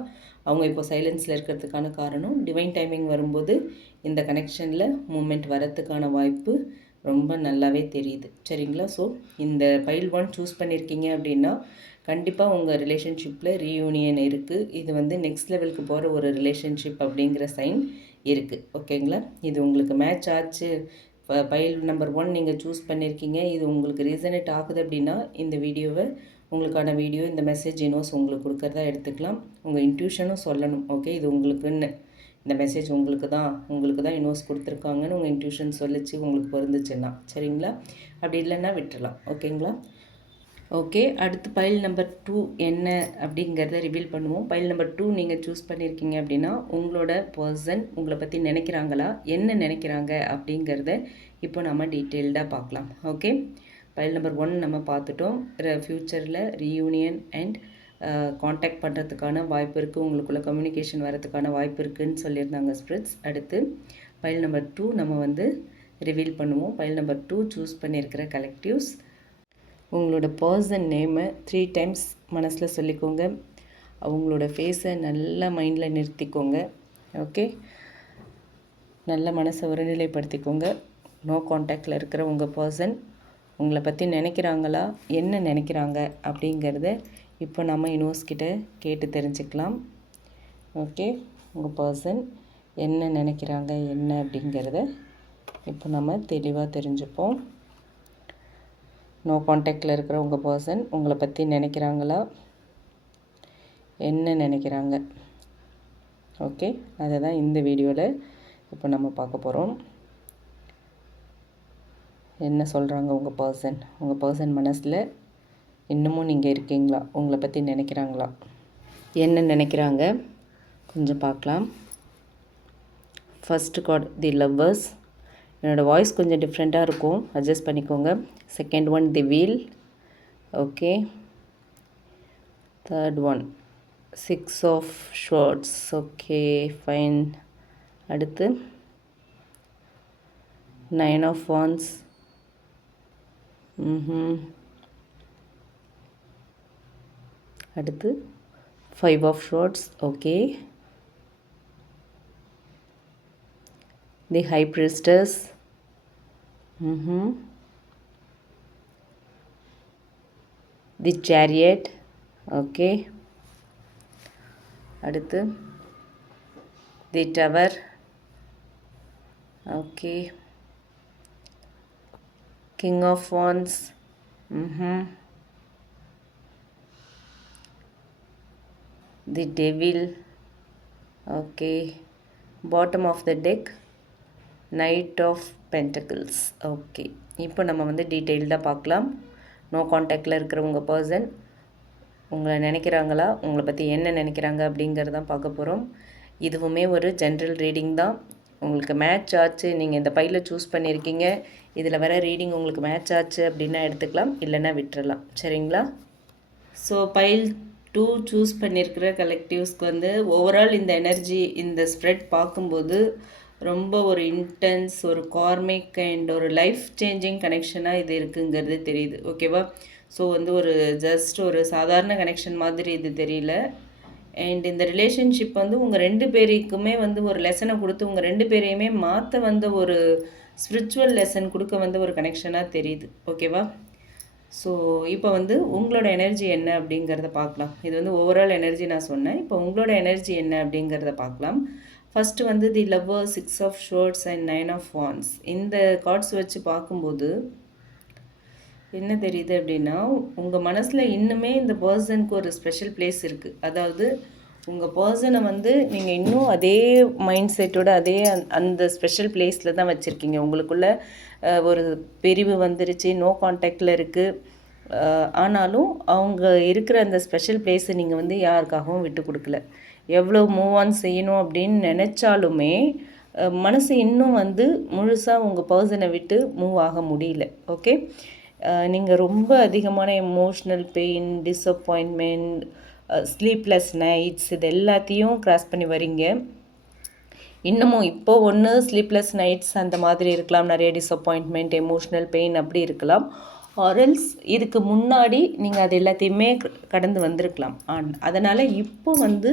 அவங்க இப்போ சைலன்ஸில் இருக்கிறதுக்கான காரணம். டிவைன் டைமிங் வரும்போது இந்த கனெக்ஷனில் மூமெண்ட் வரத்துக்கான வாய்ப்பு ரொம்ப நல்லாவே தெரியுது. சரிங்களா? ஸோ இந்த பைல் 1 சூஸ் பண்ணியிருக்கீங்க அப்படின்னா கண்டிப்பாக உங்கள் ரிலேஷன்ஷிப்பில் ரீயூனியன் இருக்குது. இது வந்து நெக்ஸ்ட் லெவலுக்கு போகிற ஒரு ரிலேஷன்ஷிப் அப்படிங்கிற சைன் இருக்குது. ஓகேங்களா? இது உங்களுக்கு மேட்ச் ஆச்சு. பைல் நம்பர் 1 நீங்கள் சூஸ் பண்ணியிருக்கீங்க, இது உங்களுக்கு ரீசனேட் ஆகுது அப்படின்னா இந்த வீடியோவை உங்களுக்கான வீடியோ, இந்த மெசேஜ் இனோஸ் உங்களுக்கு கொடுக்குறதா எடுத்துக்கலாம். உங்கள் இன்ட்யூஷனும் சொல்லணும். ஓகே, இது உங்களுக்குன்னு, இந்த மெசேஜ் உங்களுக்கு தான் இனோஸ் கொடுத்துருக்காங்கன்னு உங்கள் இன்ட்யூஷன் சொல்லிச்சு, உங்களுக்கு பொருந்துச்சுன்னா. சரிங்களா? அப்படி இல்லைன்னா விட்டுறலாம். ஓகேங்களா? ஓகே, அடுத்து பைல் நம்பர் 2 என்ன அப்படிங்கிறத ரிவீல் பண்ணுவோம். பைல் நம்பர் 2 நீங்கள் சூஸ் பண்ணியிருக்கீங்க அப்படின்னா உங்களோட பர்சன் உங்களை பற்றி நினைக்கிறாங்களா, என்ன நினைக்கிறாங்க அப்படிங்கிறத இப்போ நம்ம டீட்டெயில்டாக பார்க்கலாம். ஓகே, பைல் நம்பர் 1 நம்ம பார்த்துட்டோம். ஃப்யூச்சரில் ரீயூனியன் அண்ட் காண்டாக்ட் பண்ணுறதுக்கான வாய்ப்பு இருக்குது, உங்களுக்குள்ள கம்யூனிகேஷன் வரதுக்கான வாய்ப்பு இருக்குதுன்னு சொல்லியிருந்தாங்க ஸ்பிரிட்ஸ். அடுத்து பைல் நம்பர் 2 நம்ம வந்து ரிவீல் பண்ணுவோம். பைல் நம்பர் 2 சூஸ் பண்ணியிருக்கிற கலெக்டிவ்ஸ், உங்களோட பர்சன் நேமை 3 டைம்ஸ் மனசில் சொல்லிக்கோங்க. அவங்களோட ஃபேஸை நல்லா மைண்டில் நிறுத்திக்கோங்க. ஓகே, நல்ல மனசை ஒருநிலைப்படுத்திக்கோங்க. நோ காண்டாக்டில் இருக்கிற உங்கள் பர்சன் உங்களை பற்றி நினைக்கிறாங்களா, என்ன நினைக்கிறாங்க அப்படிங்கிறத இப்போ நம்ம யூனிவர்ஸ்கிட்ட கேட்டு தெரிஞ்சுக்கலாம். ஓகே, உங்கள் பர்சன் என்ன நினைக்கிறாங்க என்ன அப்படிங்கிறத இப்போ நம்ம தெளிவாக தெரிஞ்சுப்போம். நோ காண்டாக்டில் இருக்கிற உங்கள் பர்சன் உங்களை பற்றி நினைக்கிறாங்களா, என்ன நினைக்கிறாங்க? ஓகே, அதை தான் இந்த வீடியோவில் இப்போ நம்ம பார்க்க போகிறோம். என்ன சொல்கிறாங்க உங்கள் பர்சன் மனசில் இன்னமும் நீங்கள் இருக்கீங்களா, உங்களை பற்றி நினைக்கிறாங்களா, என்ன நினைக்கிறாங்க கொஞ்சம் பார்க்கலாம். First card the lovers. என்னோடய வாய்ஸ் கொஞ்சம் டிஃப்ரெண்ட்டாக இருக்கும், அட்ஜஸ்ட் பண்ணிக்கோங்க. Second one the wheel. Okay, third one 6 of swords. Okay, fine. அடுத்து 9 ஆஃப் வான்ஸ். அடுத்து 5 of swords. Okay, the high priestess. The chariot. Okay, அடுத்து the tower. Okay, king of wands. The devil. Okay, bottom of the deck knight of pentacles. Okay, இப்போ நம்ம வந்து டீட்டெயில்டாக பார்க்கலாம். No காண்டாக்டில் இருக்கிற உங்கள் பர்சன் உங்களை நினைக்கிறாங்களா, உங்களை பற்றி என்ன நினைக்கிறாங்க அப்படிங்கிறதான் பார்க்க போகிறோம். இதுவுமே ஒரு ஜென்ரல் ரீடிங் தான். உங்களுக்கு மேட்ச் ஆச்சு, நீங்கள் இந்த பையில் சூஸ் பண்ணியிருக்கீங்க, இதில் வர ரீடிங் உங்களுக்கு மேட்ச் ஆச்சு அப்படின்னா எடுத்துக்கலாம், இல்லைன்னா விட்டுறலாம். சரிங்களா? ஸோ பைல் 2 சூஸ் பண்ணியிருக்கிற கலெக்டிவ்ஸ்க்கு வந்து ஓவரால் இந்த எனர்ஜி, இந்த ஸ்ப்ரெட் பார்க்கும்போது ரொம்ப ஒரு இன்டென்ஸ், ஒரு கார்மிக் அண்ட் ஒரு லைஃப் சேஞ்சிங் கனெக்ஷனாக இது இருக்குங்கிறது தெரியுது. ஓகேவா? ஸோ வந்து ஒரு ஜஸ்ட் ஒரு சாதாரண கனெக்ஷன் மாதிரி இது தெரியல. அண்ட் இந்த ரிலேஷன்ஷிப் வந்து உங்கள் 2 பேருக்குமே வந்து ஒரு லெசனை கொடுத்து உங்கள் 2 பேரையுமே மாற்ற வந்த ஒரு ஸ்பிரிச்சுவல் லெசன் கொடுக்க வந்த ஒரு கனெக்ஷனாக தெரியுது. ஓகேவா? ஸோ இப்போ வந்து உங்களோட எனர்ஜி என்ன அப்படிங்கிறத பார்க்கலாம். இது வந்து ஓவரால் எனர்ஜி நான் சொன்னேன். இப்போ உங்களோட எனர்ஜி என்ன அப்படிங்கிறத பார்க்கலாம். ஃபஸ்ட்டு வந்து the lover, 6 of swords and 9 of wands. இந்த கார்ட்ஸ் வச்சு பார்க்கும்போது என்ன தெரியுது அப்படின்னா, உங்கள் மனசில் இன்னுமே இந்த பர்சனுக்கு ஒரு ஸ்பெஷல் பிளேஸ் இருக்குது. அதாவது உங்கள் பர்சனை வந்து நீங்கள் இன்னும் அதே மைண்ட் செட்டோட அதே அந்த ஸ்பெஷல் பிளேஸில் தான் வச்சுருக்கீங்க. உங்களுக்குள்ள ஒரு பிரிவு வந்துருச்சு, நோ காண்டாக்டில் இருக்குது. ஆனாலும் அவங்க இருக்கிற அந்த ஸ்பெஷல் பிளேஸை நீங்கள் வந்து யாருக்காகவும் விட்டு கொடுக்கல. எவ்வளோ மூவ் ஆன் செய்யணும் அப்படின்னு நினச்சாலுமே மனசு இன்னும் வந்து முழுசாக உங்கள் பர்சனை விட்டு மூவ் ஆக முடியல. ஓகே, நீங்கள் ரொம்ப அதிகமான emotional pain, disappointment, sleepless nights இது எல்லாத்தையும் கிராஸ் பண்ணி வரீங்க. இன்னமும் இப்போ ஒன்று ஸ்லீப்லெஸ் நைட்ஸ் அந்த மாதிரி இருக்கலாம், நிறைய டிஸப்பாயின்ட்மெண்ட், எமோஷ்னல் பெயின் அப்படி இருக்கலாம். ஆரல்ஸ் இதுக்கு முன்னாடி நீங்கள் அது எல்லாத்தையுமே கடந்து வந்திருக்கலாம். அதனால் இப்போ வந்து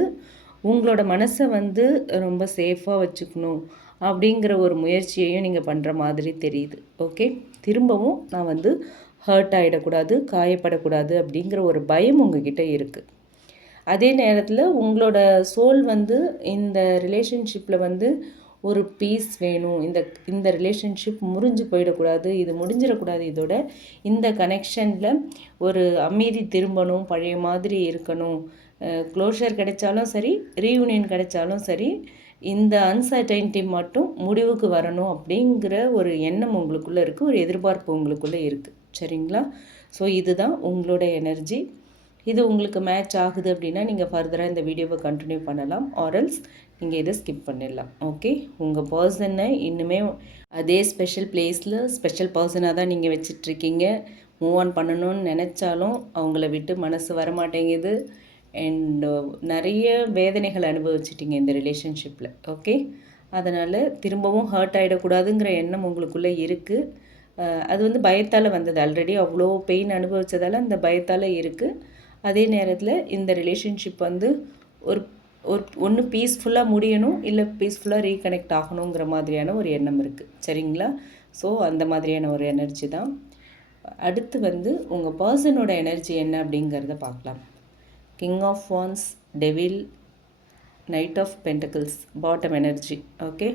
உங்களோட மனசை வந்து ரொம்ப சேஃபாக வச்சுக்கணும் அப்படிங்கிற ஒரு முயற்சியையும் நீங்கள் பண்ணுற மாதிரி தெரியுது. ஓகே, திரும்பவும் நான் வந்து ஹர்ட் ஆகிடக்கூடாது, காயப்படக்கூடாது அப்படிங்கிற ஒரு பயம் உங்ககிட்ட இருக்குது. அதே நேரத்தில் உங்களோட சோல் வந்து இந்த ரிலேஷன்ஷிப்பில் வந்து ஒரு பீஸ் வேணும், இந்த ரிலேஷன்ஷிப் முறிஞ்சு போயிடக்கூடாது, இது முடிஞ்சிடக்கூடாது, இதோட இந்த கனெக்ஷனில் ஒரு அமைதி திரும்பணும், பழைய மாதிரி இருக்கணும், க்ளோஷர் கிடைச்சாலும் சரி, ரீயூனியன் கிடைச்சாலும் சரி, இந்த அன்சர்டைனிட்டி மட்டும் முடிவுக்கு வரணும் அப்படிங்கிற ஒரு எண்ணம் உங்களுக்குள்ளே இருக்குது, ஒரு எதிர்பார்ப்பு உங்களுக்குள்ளே இருக்குது. சரிங்களா? ஸோ இதுதான் உங்களோட எனர்ஜி. இது உங்களுக்கு மேட்ச் ஆகுது அப்படின்னா நீங்கள் ஃபர்தராக இந்த வீடியோவை கண்டினியூ பண்ணலாம், ஆரல்ஸ் நீங்கள் இதை ஸ்கிப் பண்ணிடலாம். ஓகே, உங்கள் பர்சனை இன்னுமே அதே ஸ்பெஷல் பிளேஸில் ஸ்பெஷல் பர்சனாக தான் நீங்கள் வச்சிட்ருக்கீங்க. மூவ் ஆன் பண்ணணும்னு நினச்சாலும் அவங்கள விட்டு மனசு வரமாட்டேங்குது. அண்ட் நிறைய வேதனைகள் அனுபவிச்சிட்டிங்க இந்த ரிலேஷன்ஷிப்பில். ஓகே, அதனால் திரும்பவும் ஹர்ட் ஆகிடக்கூடாதுங்கிற எண்ணம் உங்களுக்குள்ளே இருக்குது. அது வந்து பயத்தால் வந்தது, ஆல்ரெடி அவ்வளோ பெயின் அனுபவித்ததால் அந்த பயத்தால் இருக்குது. அதே நேரத்தில் இந்த ரிலேஷன்ஷிப் வந்து ஒன்று பீஸ்ஃபுல்லாக முடியணும், இல்லை பீஸ்ஃபுல்லாக ரீகனெக்ட் ஆகணுங்கிற மாதிரியான ஒரு எண்ணம் இருக்குது. சரிங்களா? ஸோ அந்த மாதிரியான ஒரு எனர்ஜி தான். அடுத்து வந்து உங்கள் பர்சனோட எனர்ஜி என்ன அப்படிங்கிறத பார்க்கலாம். King of wands, devil, knight of pentacles, bottom energy. Okay,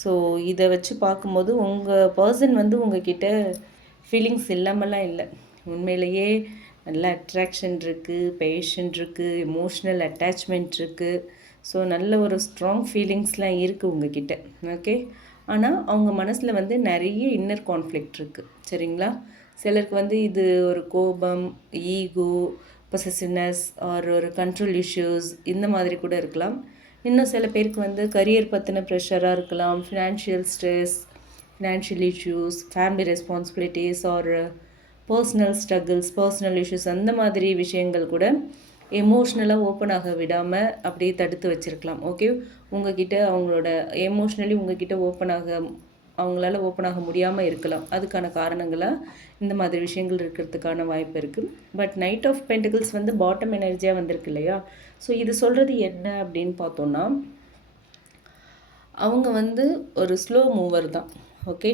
so இதை வச்சு பார்க்கும்போது உங்கள் பர்சன் வந்து உங்ககிட்ட ஃபீலிங்ஸ் இல்லாமலாம் இல்லை, உண்மையிலேயே நல்ல அட்ராக்ஷன் இருக்குது, பேஷன் இருக்குது, எமோஷ்னல் அட்டாச்மெண்ட் இருக்குது. ஸோ நல்ல ஒரு ஸ்ட்ராங் ஃபீலிங்ஸ்லாம் இருக்குது உங்ககிட்ட. ஓகே, ஆனால் அவங்க மனசில் வந்து நிறைய இன்னர் கான்ஃப்ளிக்ட் இருக்குது. சரிங்களா? சிலருக்கு வந்து இது ஒரு கோபம், ஈகோ, பொசசிவ்னஸ் ஆர் ஒரு கண்ட்ரோல் இஷ்யூஸ் இந்த மாதிரி கூட இருக்கலாம். இன்னும் சில பேருக்கு வந்து கரியர் பற்றின ப்ரெஷராக இருக்கலாம், financial stress, financial issues, family responsibilities R personal struggles, personal issues அந்த மாதிரி விஷயங்கள் கூட எமோஷ்னலாக ஓப்பன் ஆக விடாமல் அப்படியே தடுத்து வச்சுருக்கலாம். ஓகே, உங்ககிட்ட அவங்களோட எமோஷ்னலி உங்ககிட்ட அவங்களால ஓப்பன் ஆக முடியாமல் இருக்கலாம். அதுக்கான காரணங்களாக இந்த மாதிரி விஷயங்கள் இருக்கிறதுக்கான வாய்ப்பு இருக்குது. பட் நைட் ஆஃப் பென்டக்கிள்ஸ் வந்து பாட்டம் எனர்ஜியாக வந்திருக்கு இல்லையா? ஸோ இது சொல்கிறது என்ன அப்படின்னு பார்த்தோன்னா, அவங்க வந்து ஒரு ஸ்லோ மூவர் தான். ஓகே,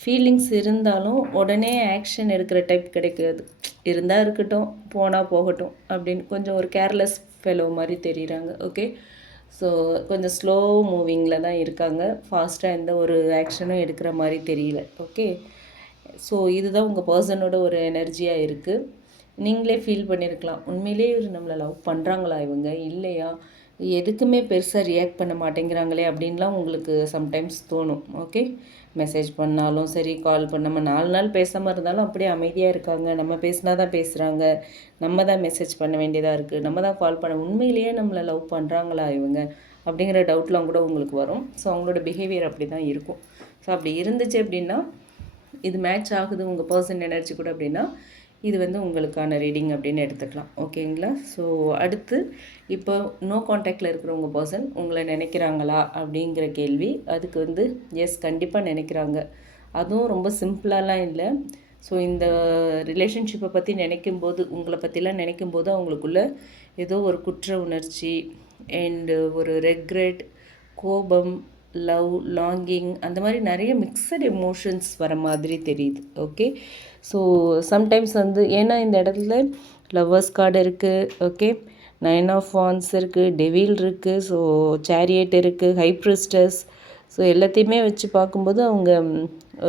ஃபீலிங்ஸ் இருந்தாலும் உடனே ஆக்ஷன் எடுக்கிற டைப் கிடைக்காது. இருந்தால் இருக்கட்டும், போனால் போகட்டும் அப்படின்னு கொஞ்சம் ஒரு கேர்லெஸ் ஃபெலோ மாதிரி தெரியுறாங்க. ஓகே, ஸோ கொஞ்சம் ஸ்லோ மூவிங்கில் தான் இருக்காங்க, ஃபாஸ்ட்டாக எந்த ஒரு ஆக்ஷனும் எடுக்கிற மாதிரி தெரியல. ஓகே, ஸோ இதுதான் உங்கள் பர்சனோட ஒரு எனர்ஜியாக இருக்குது. நீங்களே ஃபீல் பண்ணியிருக்கலாம், உண்மையிலே இவர் நம்மளை லவ் பண்ணுறாங்களா இவங்க இல்லையா, எதுக்குமே பெருசாக ரியாக்ட் பண்ண மாட்டேங்கிறாங்களே அப்படின்லாம் உங்களுக்கு சம்டைம்ஸ் தோணும். ஓகே, மெசேஜ் பண்ணாலும் சரி, கால் பண்ண நம்ம 4 நாள் பேசாமல் இருந்தாலும் அப்படியே அமைதியாக இருக்காங்க, நம்ம பேசினா தான் பேசுகிறாங்க, நம்ம தான் மெசேஜ் பண்ண வேண்டியதாக இருக்குது, நம்ம தான் கால் பண்ண, உண்மையிலேயே நம்மளை லவ் பண்ணுறாங்களா இவங்க அப்படிங்கிற டவுட்லாம் கூட உங்களுக்கு வரும். ஸோ அவங்களோட பிஹேவியர் அப்படி தான் இருக்கும். ஸோ அப்படி இருந்துச்சு அப்படின்னா, இது மேட்ச் ஆகுது உங்கள் பர்சன் எனர்ஜி கூட அப்படின்னா, இது வந்து உங்களுக்கான ரீடிங் அப்படின்னு எடுத்துக்கலாம். ஓகேங்களா? ஸோ அடுத்து இப்போ நோ காண்டாக்டில் இருக்கிற உங்கள் பர்சன் உங்களை நினைக்கிறாங்களா அப்படிங்கிற கேள்வி. அதுக்கு வந்து எஸ், கண்டிப்பாக நினைக்கிறாங்க. அதுவும் ரொம்ப சிம்பிளாலாம் இல்லை. ஸோ இந்த ரிலேஷன்ஷிப்பை பற்றி நினைக்கும்போது, உங்களை பற்றிலாம் நினைக்கும்போது அவங்களுக்குள்ள ஏதோ ஒரு குற்ற உணர்ச்சி அண்டு ஒரு ரெக்ரெட், கோபம், லவ், லாங்கிங் அந்த மாதிரி நிறைய மிக்சட் எமோஷன்ஸ் வர மாதிரி தெரியுது. ஓகே, ஸோ சம்டைம்ஸ் வந்து ஏன்னா இந்த இடத்துல லவ்வர்ஸ் கார்டு இருக்குது. ஓகே, 9 ஆஃப் வான்ஸ் இருக்குது, டெவில் இருக்குது, ஸோ சேரியட் இருக்குது, ஹை பிரிஸ்டஸ். ஸோ எல்லாத்தையுமே வச்சு பார்க்கும்போது அவங்க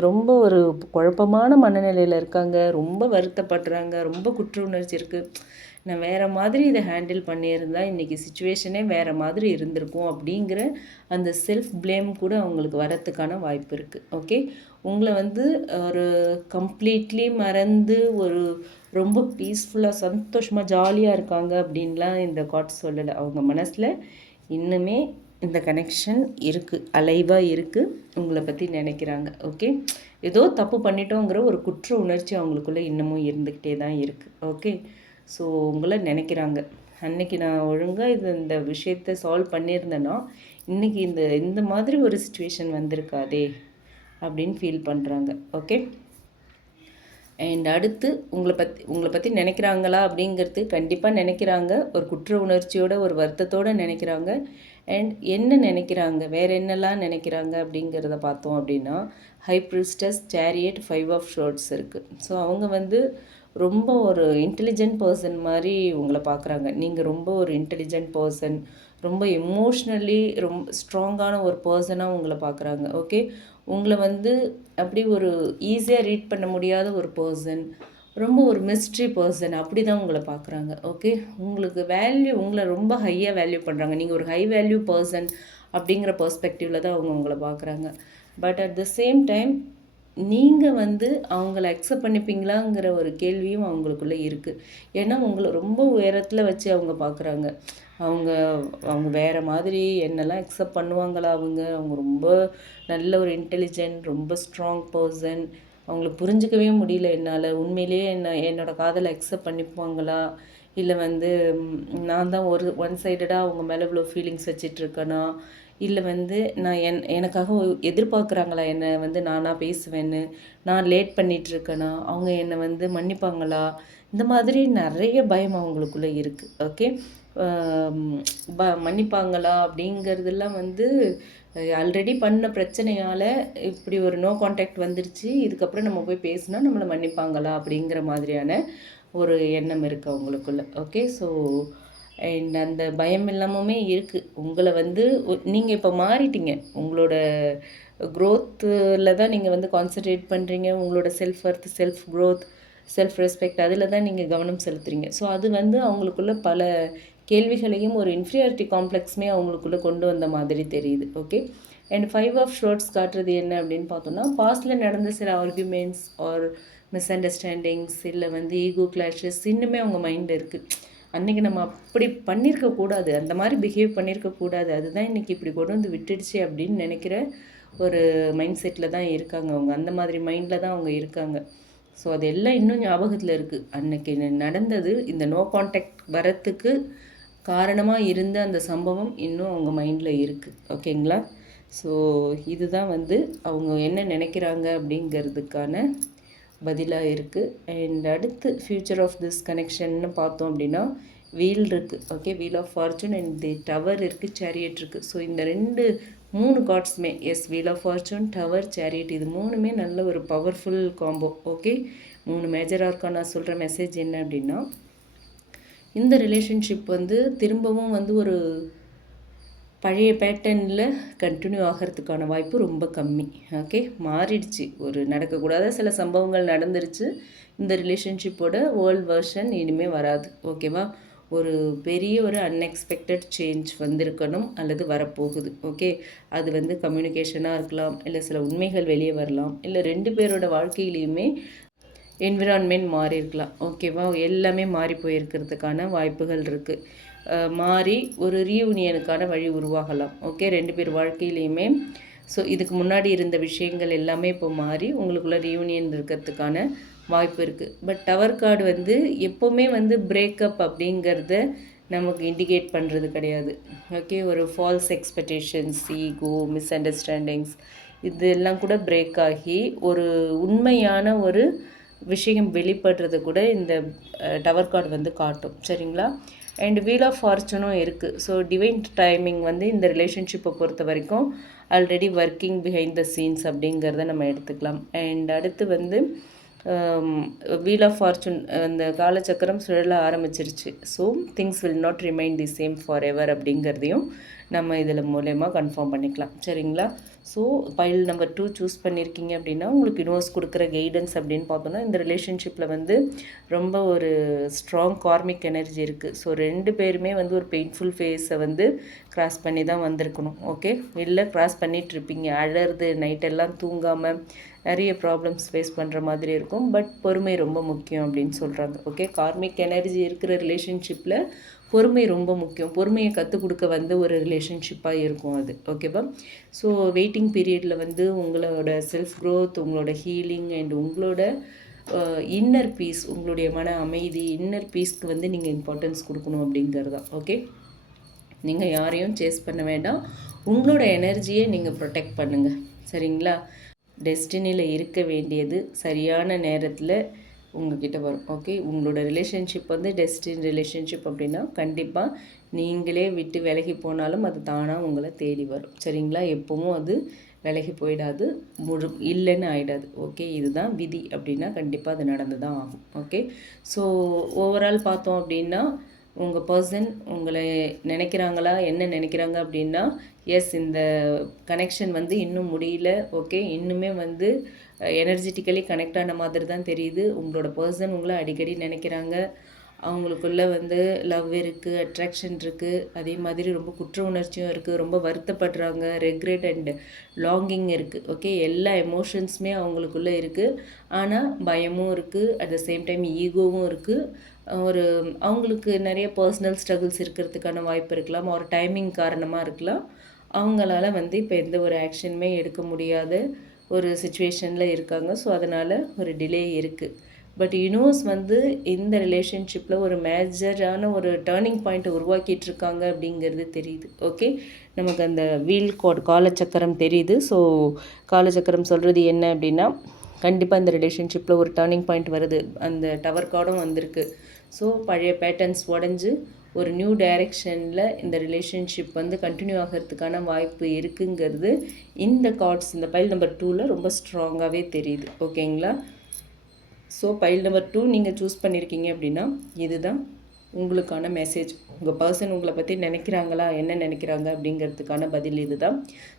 ரொம்ப ஒரு குழப்பமான மனநிலையில் இருக்காங்க, ரொம்ப வருத்தப்படுறாங்க, ரொம்ப குற்ற உணர்ச்சி இருக்குது. நான் வேறு மாதிரி இதை ஹேண்டில் பண்ணியிருந்தால் இன்றைக்கி சுச்சுவேஷனே வேறு மாதிரி இருந்திருக்கும் அப்படிங்கிற அந்த செல்ஃப் ப்ளேம் கூட அவங்களுக்கு வரத்துக்கான வாய்ப்பு இருக்குது. ஓகே, உங்களை வந்து ஒரு கம்ப்ளீட்லி மறந்து ஒரு ரொம்ப பீஸ்ஃபுல்லாக சந்தோஷமாக ஜாலியாக இருக்காங்க அப்படின்லாம் இந்த கார்ட்ஸ் சொல்லலை. அவங்க மனசில் இன்னுமே இந்த கனெக்ஷன் இருக்குது, அலைவாக இருக்குது, உங்களை பற்றி நினைக்கிறாங்க. ஓகே, ஏதோ தப்பு பண்ணிட்டோங்கிற ஒரு குற்ற உணர்ச்சி அவங்களுக்குள்ளே இன்னமும் இருந்துக்கிட்டே தான் இருக்குது. ஓகே, ஸோ உங்களை நினைக்கிறாங்க. அன்றைக்கி நான் ஒழுங்காக இந்த விஷயத்தை சால்வ் பண்ணியிருந்தேன்னா இன்றைக்கி இந்த மாதிரி ஒரு சுச்சுவேஷன் வந்திருக்காதே அப்படின்னு ஃபீல் பண்ணுறாங்க. ஓகே, அண்ட் அடுத்து உங்களை பற்றி நினைக்கிறாங்களா அப்படிங்கிறது கண்டிப்பாக நினைக்கிறாங்க. ஒரு குற்ற உணர்ச்சியோட ஒரு வருத்தத்தோடு நினைக்கிறாங்க. அண்ட் என்ன நினைக்கிறாங்க, வேறு என்னெல்லாம் நினைக்கிறாங்க அப்படிங்கிறத பார்த்தோம் அப்படின்னா, high priestess, chariot, 5 of swords இருக்குது. ஸோ அவங்க ரொம்ப ஒரு இன்டெலிஜென்ட் பர்சன் மாதிரி உங்களை பார்க்குறாங்க. நீங்கள் ரொம்ப ஒரு இன்டெலிஜென்ட் பர்சன், ரொம்ப எமோஷ்னலி ரொம்ப ஸ்ட்ராங்கான ஒரு பர்சனாக உங்களை பார்க்குறாங்க. ஓகே, உங்களை அப்படி ஒரு ஈஸியாக ரீட் பண்ண முடியாத ஒரு பர்சன், ரொம்ப ஒரு மிஸ்ட்ரி பர்சன் அப்படி தான் உங்களை பார்க்குறாங்க. ஓகே, உங்களுக்கு உங்களை ரொம்ப ஹையாக வேல்யூ பண்ணுறாங்க. நீங்கள் ஒரு ஹை வேல்யூ பர்சன் அப்படிங்கிற பர்ஸ்பெக்டிவில் தான் அவங்க உங்களை பார்க்குறாங்க. But at the same time நீங்கள் அவங்கள அக்செப்ட் பண்ணிப்பீங்களாங்கிற ஒரு கேள்வியும் அவங்களுக்குள்ளே இருக்குது. ஏன்னா உங்களை ரொம்ப உயரத்தில் வச்சு அவங்க பார்க்குறாங்க. அவங்க வேறு மாதிரி என்னெல்லாம் அக்செப்ட் பண்ணுவாங்களா, அவங்க ரொம்ப நல்ல ஒரு இன்டெலிஜென்ட், ரொம்ப ஸ்ட்ராங் பர்சன், அவங்கள புரிஞ்சிக்கவே முடியல என்னால். உண்மையிலேயே என்னோடய காதலை அக்செப்ட் பண்ணிப்பாங்களா, இல்லை நான் தான் ஒன் சைடடாக அவங்க மேலே இவ்வளோ ஃபீலிங்ஸ் வச்சிட்ருக்கேனா, இல்லை நான் எனக்காக எதிர்பார்க்குறாங்களா என்னை நானாக பேசுவேன்னு, நான் லேட் பண்ணிகிட்ருக்கேனா, அவங்க என்னை மன்னிப்பாங்களா, இந்த மாதிரி நிறைய பயம் அவங்களுக்குள்ளே இருக்குது. ஓகே, மன்னிப்பாங்களா அப்படிங்கிறதெல்லாம் ஆல்ரெடி பண்ண பிரச்சனையால் இப்படி ஒரு நோ கான்டாக்ட் வந்துருச்சு, இதுக்கப்புறம் நம்ம போய் பேசினா நம்மளை மன்னிப்பாங்களா அப்படிங்கிற மாதிரியான ஒரு எண்ணம் இருக்குது அவங்களுக்குள்ள. ஓகே, ஸோ அண்ட் அந்த பயம் எல்லாமே இருக்குது. உங்களை நீங்கள் இப்போ மாறிட்டீங்க. உங்களோட க்ரோத்தில் தான் நீங்கள் கான்சன்ட்ரேட் பண்ணுறீங்க. உங்களோட self worth, self growth, self respect அதில் தான் நீங்கள் கவனம் செலுத்துறீங்க. ஸோ அது அவங்களுக்குள்ள பல கேள்விகளையும் ஒரு இன்ஃபீரியாரிட்டி காம்ப்ளெக்ஸுமே அவங்களுக்குள்ளே கொண்டு வந்த மாதிரி தெரியுது. ஓகே, அண்ட் 5 ஆஃப் ஷோர்ட்ஸ் காட்டுறது என்ன அப்படின்னு பார்த்தோன்னா, பாஸ்டில் நடந்த சில ஆர்குமெண்ட்ஸ் ஆர் மிஸ் அண்டர்ஸ்டாண்டிங்ஸ், இல்லை ஈகோ கிளாஷஸ் இன்னுமே அவங்க மைண்டில் இருக்குது. அன்றைக்கி நம்ம அப்படி பண்ணியிருக்கக்கூடாது, அந்த மாதிரி பிஹேவ் பண்ணியிருக்கக்கூடாது, அதுதான் இன்றைக்கி இப்படி கொண்டு விட்டுடுச்சு அப்படின்னு நினைக்கிற ஒரு மைண்ட் செட்டில் தான் இருக்காங்க அவங்க. அந்த மாதிரி மைண்டில் தான் அவங்க இருக்காங்க. ஸோ அது எல்லாம் இன்னும் ஞாபகத்தில் இருக்குது. அன்றைக்கி நடந்தது, இந்த நோ கான்டாக்ட் வரத்துக்கு காரணமாக இருந்த அந்த சம்பவம் இன்னும் அவங்க மைண்டில் இருக்குது. ஓகேங்களா, ஸோ இதுதான் அவங்க என்ன நினைக்கிறாங்க அப்படிங்கிறதுக்கான பதிலாக இருக்குது. அண்ட் அடுத்து ஃப்யூச்சர் ஆஃப் திஸ் கனெக்ஷன்னு பார்த்தோம் அப்படின்னா, வீல் இருக்குது. Okay, wheel of fortune and the tower இருக்குது, சேரியட் இருக்குது. ஸோ இந்த 3 கார்ட்ஸுமே wheel of fortune, tower, chariot இது 3மே நல்ல ஒரு powerful combo. Okay, 3 major arcana நான் சொல்கிற மெசேஜ் என்ன அப்படின்னா, இந்த ரிலேஷன்ஷிப் திரும்பவும் ஒரு பழைய பேட்டர்னில் கண்டினியூ ஆகிறதுக்கான வாய்ப்பு ரொம்ப கம்மி. ஓகே, மாறிடுச்சு, ஒரு நடக்கக்கூடாத சில சம்பவங்கள் நடந்துருச்சு. இந்த ரிலேஷன்ஷிப்போட வேர்ல்ட் வெர்ஷன் இனிமேல் வராது. ஓகேவா, ஒரு பெரிய ஒரு அன்எக்ஸ்பெக்டட் சேஞ்ச் வந்திருக்கணும் அல்லது வரப்போகுது. ஓகே, அது கம்யூனிகேஷனாக இருக்கலாம், இல்லை சில உண்மைகள் வெளியே வரலாம், இல்லை 2 பேரோட வாழ்க்கையிலையுமே என்விரான்மெண்ட் மாறி இருக்கலாம். ஓகேவா, எல்லாமே மாறி போயிருக்கிறதுக்கான வாய்ப்புகள் இருக்குது. மாறி ஒரு ரீயூனியனுக்கான வழி உருவாகலாம். ஓகே, 2 பேர் வாழ்க்கையிலையுமே. ஸோ இதுக்கு முன்னாடி இருந்த விஷயங்கள் எல்லாமே இப்போ மாறி உங்களுக்குள்ள ரீயூனியன் இருக்கிறதுக்கான வாய்ப்பு இருக்குது. பட் டவர் கார்டு எப்போவுமே பிரேக்கப் அப்படிங்கிறத நமக்கு இண்டிகேட் பண்ணுறது கிடையாது. ஓகே, ஒரு false expectations, ego, misunderstandings இதெல்லாம் கூட பிரேக் ஆகி ஒரு உண்மையான ஒரு விஷயம் வெளிப்படுறது கூட இந்த டவர் கார்டு காட்டும். சரிங்களா, அண்ட் வீல் ஆஃப் ஃபார்ச்சூனும் இருக்குது. ஸோ டிவைன் டைமிங் இந்த ரிலேஷன்ஷிப்பை பொறுத்த வரைக்கும் already working behind the scenes அப்படிங்கிறத நம்ம எடுத்துக்கலாம். அண்ட் அடுத்து வீல் ஆஃப் ஃபார்ச்சூன் அந்த காலச்சக்கரம் சுழல ஆரம்பிச்சிருச்சு. So things will not remain the same for ever அப்படிங்கிறதையும் நம்ம இதில் மூலயமா கன்ஃபார்ம் பண்ணிக்கலாம். சரிங்களா, ஸோ பைல் நம்பர் 2 சூஸ் பண்ணியிருக்கீங்க அப்படின்னா உங்களுக்கு யூனிவர்ஸ் கொடுக்குற கைடன்ஸ் அப்படின்னு பார்த்தோன்னா, இந்த ரிலேஷன்ஷிப்பில் ரொம்ப ஒரு ஸ்ட்ராங் கார்மிக் எனர்ஜி இருக்குது. ஸோ 2 பேருமே ஒரு பெயின்ஃபுல் ஃபேஸை க்ராஸ் பண்ணி தான் வந்திருக்கணும். ஓகே, இல்லை க்ராஸ் பண்ணிகிட்ருப்பீங்க, அழறது, நைட்டெல்லாம் தூங்காமல் நிறைய ப்ராப்ளம்ஸ் ஃபேஸ் பண்ணுற மாதிரி இருக்கும். பட் பொறுமை ரொம்ப முக்கியம் அப்படின்னு சொல்கிறாங்க. ஓகே, கார்மிக் எனர்ஜி இருக்கிற ரிலேஷன்ஷிப்பில் பொறுமை ரொம்ப முக்கியம். பொறுமையை கற்றுக் கொடுக்க வந்து ஒரு ரிலேஷன்ஷிப்பாக இருக்கும் அது. ஓகேவா? ஸோ வெயிட்டிங் பீரியடில் வந்து உங்களோட செல்ஃப் க்ரோத், உங்களோட ஹீலிங் அண்ட் உங்களோட இன்னர் பீஸ், உங்களுடைய மன அமைதி, இன்னர் பீஸ்க்கு வந்து நீங்கள் இம்பார்ட்டன்ஸ் கொடுக்கணும் அப்படிங்கிறது தான். ஓகே, நீங்கள் யாரையும் சேஸ் பண்ண வேண்டாம். உங்களோட எனர்ஜியை நீங்கள் ப்ரொடெக்ட் பண்ணுங்கள். சரிங்களா? டெஸ்டினியில் இருக்க வேண்டியது சரியான நேரத்தில் உங்ககிட்ட வரும். ஓகே, உங்களோட ரிலேஷன்ஷிப் வந்து டெஸ்டின் ரிலேஷன்ஷிப் அப்படின்னா கண்டிப்பாக நீங்களே விட்டு விலகி போனாலும் அது தானாக உங்களை தேடி வரும். சரிங்களா? எப்பவும் அது விலகி போயிடாது, இல்லைன்னு ஆகிடாது. ஓகே, இதுதான் விதி அப்படின்னா கண்டிப்பாக அது நடந்து தான் ஆகும். ஓகே, ஸோ ஓவரால் பார்த்தோம் அப்படின்னா உங்கள் பர்சன் உங்களை நினைக்கிறாங்களா, என்ன நினைக்கிறாங்க அப்படின்னா, எஸ் இந்த கனெக்ஷன் வந்து இன்னும் முடியல. ஓகே, இன்னுமே வந்து எனர்ஜெட்டிக்கலி கனெக்ட் ஆன மாதிரி தான் தெரியுது. உங்களோட பர்சன் உங்களை அடிக்கடி நினைக்கிறாங்க. அவங்களுக்குள்ளே வந்து லவ் இருக்குது, அட்ராக்ஷன் இருக்குது, அதே மாதிரி ரொம்ப குற்ற உணர்ச்சியும் இருக்குது, ரொம்ப வருத்தப்படுறாங்க, ரெக்ரெட் அண்ட் லாங்கிங் இருக்குது. ஓகே, எல்லா எமோஷன்ஸுமே அவங்களுக்குள்ளே இருக்குது. ஆனால் பயமும் இருக்குது, அட் த சேம் டைம் ஈகோவும் இருக்குது. அவங்களுக்கு நிறைய பர்சனல் ஸ்ட்ரகிள்ஸ் இருக்கிறதுக்கான வாய்ப்பு இருக்கலாம், ஒரு டைமிங் காரணமாக இருக்கலாம். அவங்களால வந்து இப்போ எந்த ஒரு ஆக்ஷனுமே எடுக்க முடியாத ஒரு சுச்சுவேஷனில் இருக்காங்க. ஸோ அதனால் ஒரு டிலே இருக்குது. பட் யூனிவர்ஸ் வந்து இந்த ரிலேஷன்ஷிப்பில் ஒரு மேஜரான ஒரு டேர்னிங் பாயிண்ட்டை உருவாக்கிட்டு இருக்காங்க அப்படிங்கிறது தெரியுது. ஓகே, நமக்கு அந்த வீல் காலச்சக்கரம் தெரியுது. ஸோ காலச்சக்கரம் சொல்கிறது என்ன அப்படின்னா, கண்டிப்பாக இந்த ரிலேஷன்ஷிப்பில் ஒரு டேர்னிங் பாயிண்ட் வருது. அந்த டவர் கார்டும் வந்திருக்கு. ஸோ பழைய பேட்டர்ன்ஸ் உடஞ்சி ஒரு நியூ டைரெக்ஷனில் இந்த ரிலேஷன்ஷிப் வந்து கண்டினியூ ஆகிறதுக்கான வாய்ப்பு இருக்குங்கிறது இந்த கார்ட்ஸ், இந்த பைல் நம்பர் 2ல் ரொம்ப ஸ்ட்ராங்காகவே தெரியுது. ஓகேங்களா? ஸோ பைல் நம்பர் 2 நீங்கள் சூஸ் பண்ணியிருக்கீங்க அப்படின்னா இதுதான் உங்களுக்கான மெசேஜ். உங்கள் பர்சன் உங்களை பற்றி நினைக்கிறாங்களா, என்ன நினைக்கிறாங்க அப்படிங்கிறதுக்கான பதில் இது தான்.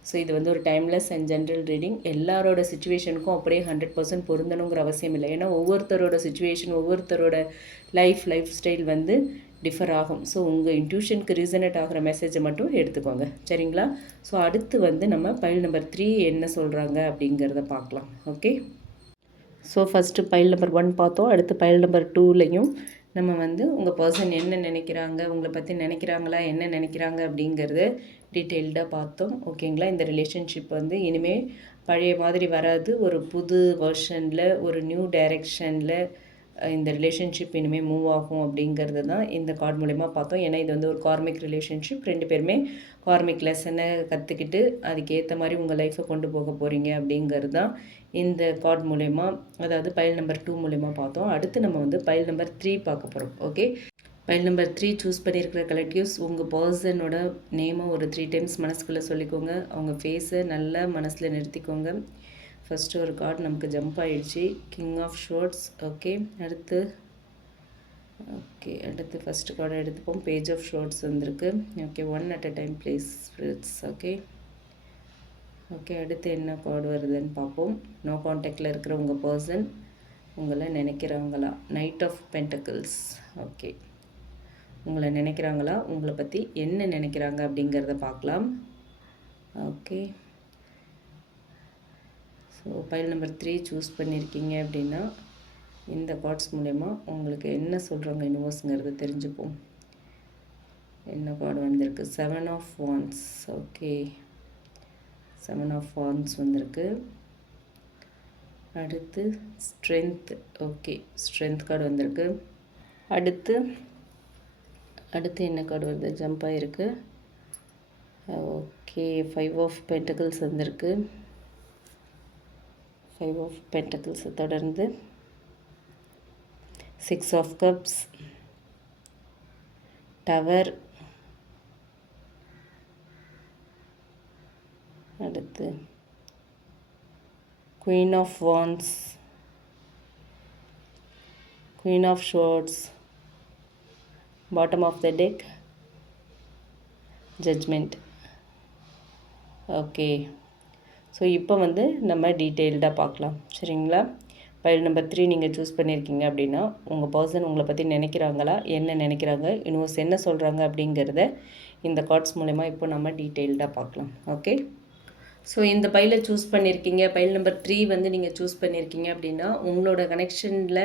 ஸோ இது வந்து ஒரு டைம்லெஸ் அண்ட் ஜென்ரல் ரீடிங். எல்லாரோட சுச்சுவேஷனுக்கும் அப்படியே 100% பொருந்தணுங்கிற அவசியம் இல்லை. ஏன்னா ஒவ்வொருத்தரோட சுச்சுவேஷன், ஒவ்வொருத்தரோட லைஃப் ஸ்டைல் வந்து டிஃபர் ஆகும். ஸோ உங்கள் இன்ட்யூஷனுக்கு ரீசனேட் ஆகிற மெசேஜை மட்டும் எடுத்துக்கோங்க. சரிங்களா? ஸோ அடுத்து வந்து நம்ம பைல் நம்பர் 3 என்ன சொல்கிறாங்க அப்படிங்கிறத பார்க்கலாம். Okay, so first file number 1 பார்த்தோம். அடுத்து பைல் நம்பர் 2லையும் நம்ம வந்து உங்கள் பர்சன் என்ன நினைக்கிறாங்க, உங்களை பற்றி நினைக்கிறாங்களா, என்ன நினைக்கிறாங்க அப்படிங்கிறத டீட்டெயில்டாக பார்த்தோம். ஓகேங்களா? இந்த ரிலேஷன்ஷிப் வந்து இனிமேல் பழைய மாதிரி வராது. ஒரு புது வெர்ஷனில், ஒரு நியூ டைரெக்ஷனில் இந்த ரிலேஷன்ஷிப் இனிமேல் மூவ் ஆகும் அப்படிங்கிறது தான் இந்த கார்டு மூலயமா பார்த்தோம். ஏன்னா இது வந்து ஒரு கார்மிக் ரிலேஷன்ஷிப். 2 பேருமே கார்மிக் லெசனை கற்றுக்கிட்டு அதுக்கேற்ற மாதிரி உங்கள் லைஃப்பை கொண்டு போக போகிறீங்க அப்படிங்கிறது தான் இந்த கார்டு மூலயமா, அதாவது பைல் நம்பர் 2 மூலயமா பார்த்தோம். அடுத்து நம்ம வந்து பைல் நம்பர் 3 பார்க்க போகிறோம். ஓகே, பைல் நம்பர் 3 சூஸ் பண்ணியிருக்கிற கலெக்டிவ்ஸ் உங்கள் பர்சனோட நேமை ஒரு 3 டைம்ஸ் மனசுக்குள்ளே சொல்லிக்கோங்க. அவங்க ஃபேஸை நல்லா மனசில் நிறுத்திக்கோங்க. ஃபஸ்ட்டு ஒரு கார்டு நமக்கு ஜம்ப் ஆகிடுச்சு, கிங் ஆஃப் ஷோர்ட்ஸ். ஓகே, அடுத்து ஃபஸ்ட்டு கார்டை எடுத்துப்போம். பேஜ் ஆஃப் ஷோர்ட்ஸ் வந்திருக்கு. Okay, 1 at a time please spirits. Okay, அடுத்து என்ன கார்டு வருதுன்னு பார்ப்போம். நோ கான்டாக்டில் இருக்கிற உங்கள் பர்சன் உங்களை நினைக்கிறாங்களா? Knight of pentacles. ஓகே, உங்களை நினைக்கிறாங்களா, உங்களை பற்றி என்ன நினைக்கிறாங்க அப்படிங்கிறத பார்க்கலாம். Okay, so pile number 3 choose பண்ணியிருக்கீங்க அப்படின்னா இந்த கார்ட்ஸ் மூலயமா உங்களுக்கு என்ன சொல்கிறாங்க யூனிவர்ஸுங்கிறத தெரிஞ்சுப்போம். என்ன கார்டு வந்திருக்கு? 7 of Wands. Okay, 7 of Wands வந்திருக்கு. அடுத்து ஸ்ட்ரென்த். ஓகே, ஸ்ட்ரென்த் கார்டு வந்திருக்கு. அடுத்து என்ன கார்டு வருது? ஜம்ப் ஆகிருக்கு. ஓகே, 5 of Pentacles வந்திருக்கு. 5 of Pentacles தொடர்ந்து 6 of Cups, டவர், அடுத்து Queen of Wands, Queen of Swords, bottom of the deck, Judgment. Okay, so இப்போ வந்து நம்ம டீட்டெயில்டாக பார்க்கலாம். சரிங்களா? பைல் நம்பர் 3 நீங்கள் சூஸ் பண்ணியிருக்கீங்க அப்படின்னா உங்கள் பர்சன் உங்களை பற்றி நினைக்கிறாங்களா, என்ன நினைக்கிறாங்க, யூனிவர்ஸ் என்ன சொல்கிறாங்க அப்படிங்கிறத இந்த கார்ட்ஸ் மூலமா இப்போ நம்ம டீட்டெயில்டாக பார்க்கலாம். ஓகே, ஸோ இந்த பைலை சூஸ் பண்ணியிருக்கீங்க, பைல் நம்பர் 3 வந்து நீங்கள் சூஸ் பண்ணியிருக்கீங்க அப்படின்னா உங்களோட கனெக்ஷனில்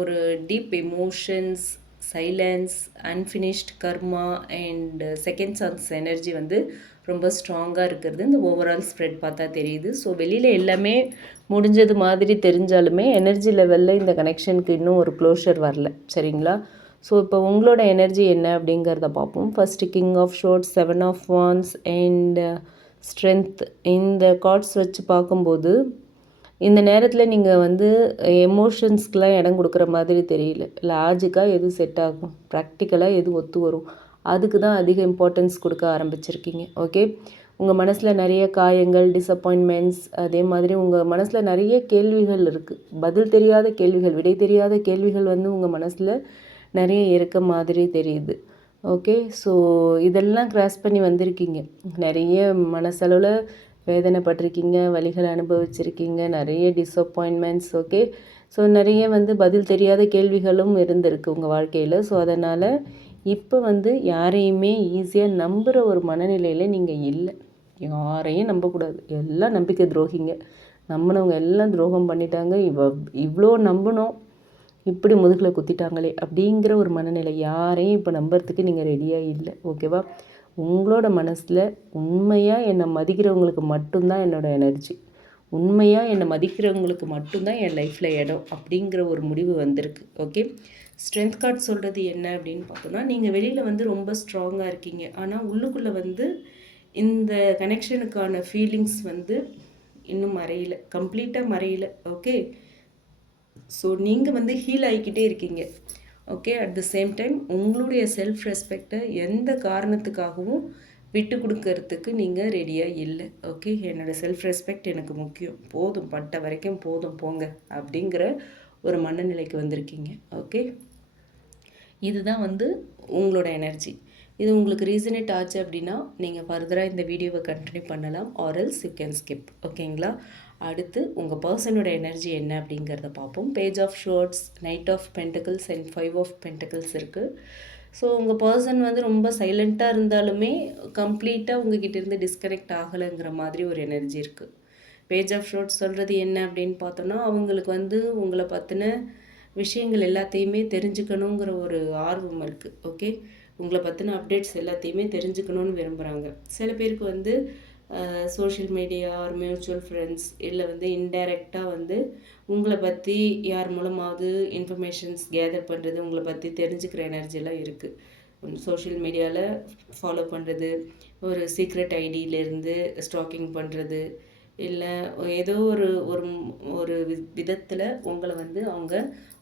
ஒரு deep emotions, silence, unfinished karma and second chance energy வந்து ரொம்ப ஸ்ட்ராங்காக இருக்கிறது இந்த ஓவரால் ஸ்ப்ரெட் பார்த்தா தெரியுது. ஸோ வெளியில் எல்லாமே முடிஞ்சது மாதிரி தெரிஞ்சாலுமே எனர்ஜி லெவலில் இந்த கனெக்ஷனுக்கு இன்னும் ஒரு க்ளோஷர் வரல. சரிங்களா? ஸோ இப்போ உங்களோட எனர்ஜி என்ன அப்படிங்கிறத பார்ப்போம். First king of swords, 7 of wands and strength. இந்த கார்ட்ஸ் வச்சு பார்க்கும்போது இந்த நேரத்தில் நீங்கள் வந்து எமோஷன்ஸ்க்கெலாம் இடம் கொடுக்குற மாதிரி தெரியல. லாஜிக்காக எது செட் ஆகும், ப்ராக்டிக்கலாக எது ஒத்து வரும், அதுக்கு தான் அதிக இம்பார்ட்டன்ஸ் கொடுக்க ஆரம்பிச்சிருக்கீங்க. ஓகே, உங்கள் மனசில் நிறைய காயங்கள், டிசப்பாயின்மெண்ட்ஸ், அதே மாதிரி உங்கள் மனசில் நிறைய கேள்விகள் இருக்குது. பதில் தெரியாத கேள்விகள், விடை தெரியாத கேள்விகள் வந்து உங்கள் மனசில் நிறைய இருக்க மாதிரி தெரியுது. ஓகே, ஸோ இதெல்லாம் கிராஸ் பண்ணி வந்திருக்கீங்க. நிறைய மனசளவில் வேதனைப்பட்டிருக்கீங்க, வலிகளை அனுபவிச்சிருக்கீங்க, நிறைய டிஸப்பாயின்மெண்ட்ஸ். ஓகே, ஸோ நிறைய வந்து பதில் தெரியாத கேள்விகளும் இருந்திருக்கு உங்கள் வாழ்க்கையில். ஸோ அதனால் இப்போ வந்து யாரையுமே ஈஸியாக நம்புகிற ஒரு மனநிலையில் நீங்கள் இல்லை. யாரையும் நம்பக்கூடாது, எல்லாம் நம்பிக்கை துரோகிங்க. நம்பினவங்க எல்லாம் துரோகம் பண்ணிட்டாங்க. இவ்வளோ நம்பினோம், இப்படி முதுகில் குத்திட்டாங்களே அப்படிங்கிற ஒரு மனநிலை. யாரையும் இப்போ நம்புறதுக்கு நீங்கள் ரெடியாக இல்லை. ஓகேவா? உங்களோட மனசில் உண்மையாக என்னை மதிக்கிறவங்களுக்கு மட்டும்தான் என்னோடய எனர்ஜி, உண்மையாக என்னை மதிக்கிறவங்களுக்கு மட்டும்தான் என் லைஃப்பில் இடம் அப்படிங்கிற ஒரு முடிவு வந்திருக்கு. ஓகே, ஸ்ட்ரென்த் கார்டு சொல்கிறது என்ன அப்படின்னு பார்த்தோன்னா, நீங்கள் வெளியில் வந்து ரொம்ப ஸ்ட்ராங்காக இருக்கீங்க, ஆனால் உள்ளுக்குள்ளே வந்து இந்த கனெக்ஷனுக்கான ஃபீலிங்ஸ் வந்து இன்னும் மறையல, கம்ப்ளீட்டாக மறையல. ஓகே, ஸோ நீங்கள் வந்து ஹீல் ஆகிக்கிட்டே இருக்கீங்க. Okay, at the same time உங்களுடைய செல்ஃப் ரெஸ்பெக்டை எந்த காரணத்துக்காகவும் விட்டு கொடுக்கறதுக்கு நீங்கள் ரெடியாக இல்லை. ஓகே, என்னோடய செல்ஃப் ரெஸ்பெக்ட் எனக்கு முக்கியம், போதும், பட்ட வரைக்கும் போதும் போங்க அப்படிங்கிற ஒரு மனநிலைக்கு வந்திருக்கீங்க. ஓகே, இதுதான் வந்து உங்களோட எனர்ஜி. இது உங்களுக்கு ரீசனேட் ஆச்சு அப்படின்னா நீங்கள் ஃபர்தராக இந்த வீடியோவை கண்டினியூ பண்ணலாம், ஆர்எல்ஸ் யூ கேன் ஸ்கிப். ஓகேங்களா? அடுத்து உங்கள் பர்சனோட எனர்ஜி என்ன அப்படிங்கிறத பார்ப்போம். Page of swords, knight of pentacles and 5 of pentacles இருக்குது. ஸோ உங்கள் பர்சன் வந்து ரொம்ப சைலண்ட்டாக இருந்தாலுமே கம்ப்ளீட்டாக உங்ககிட்ட இருந்து டிஸ்கனெக்ட் ஆகலைங்கிற மாதிரி ஒரு எனர்ஜி இருக்குது. பேஜ் ஆஃப் ஷோர்ட்ஸ் சொல்கிறது என்ன அப்படின்னு பார்த்தோன்னா, அவங்களுக்கு வந்து உங்களை பற்றின விஷயங்கள் எல்லாத்தையுமே தெரிஞ்சுக்கணுங்கிற ஒரு ஆர்வம் இருக்குது. ஓகே, உங்களை பற்றின அப்டேட்ஸ் எல்லாத்தையுமே தெரிஞ்சுக்கணுன்னு விரும்புகிறாங்க. சில பேருக்கு வந்து social media or mutual friends, இல்லை வந்து இன்டைரக்டாக வந்து உங்களை பற்றி யார் மூலமாவது இன்ஃபர்மேஷன்ஸ் கேதர் பண்ணுறது, உங்களை பற்றி தெரிஞ்சுக்கிற எனர்ஜிலாம் இருக்குது. சோஷியல் மீடியாவில் ஃபாலோ பண்ணுறது, ஒரு சீக்ரெட் ஐடியிலேருந்து ஸ்டாக்கிங் பண்ணுறது, இல்லை ஏதோ ஒரு ஒரு ஒரு விதத்தில் உங்களை வந்து அவங்க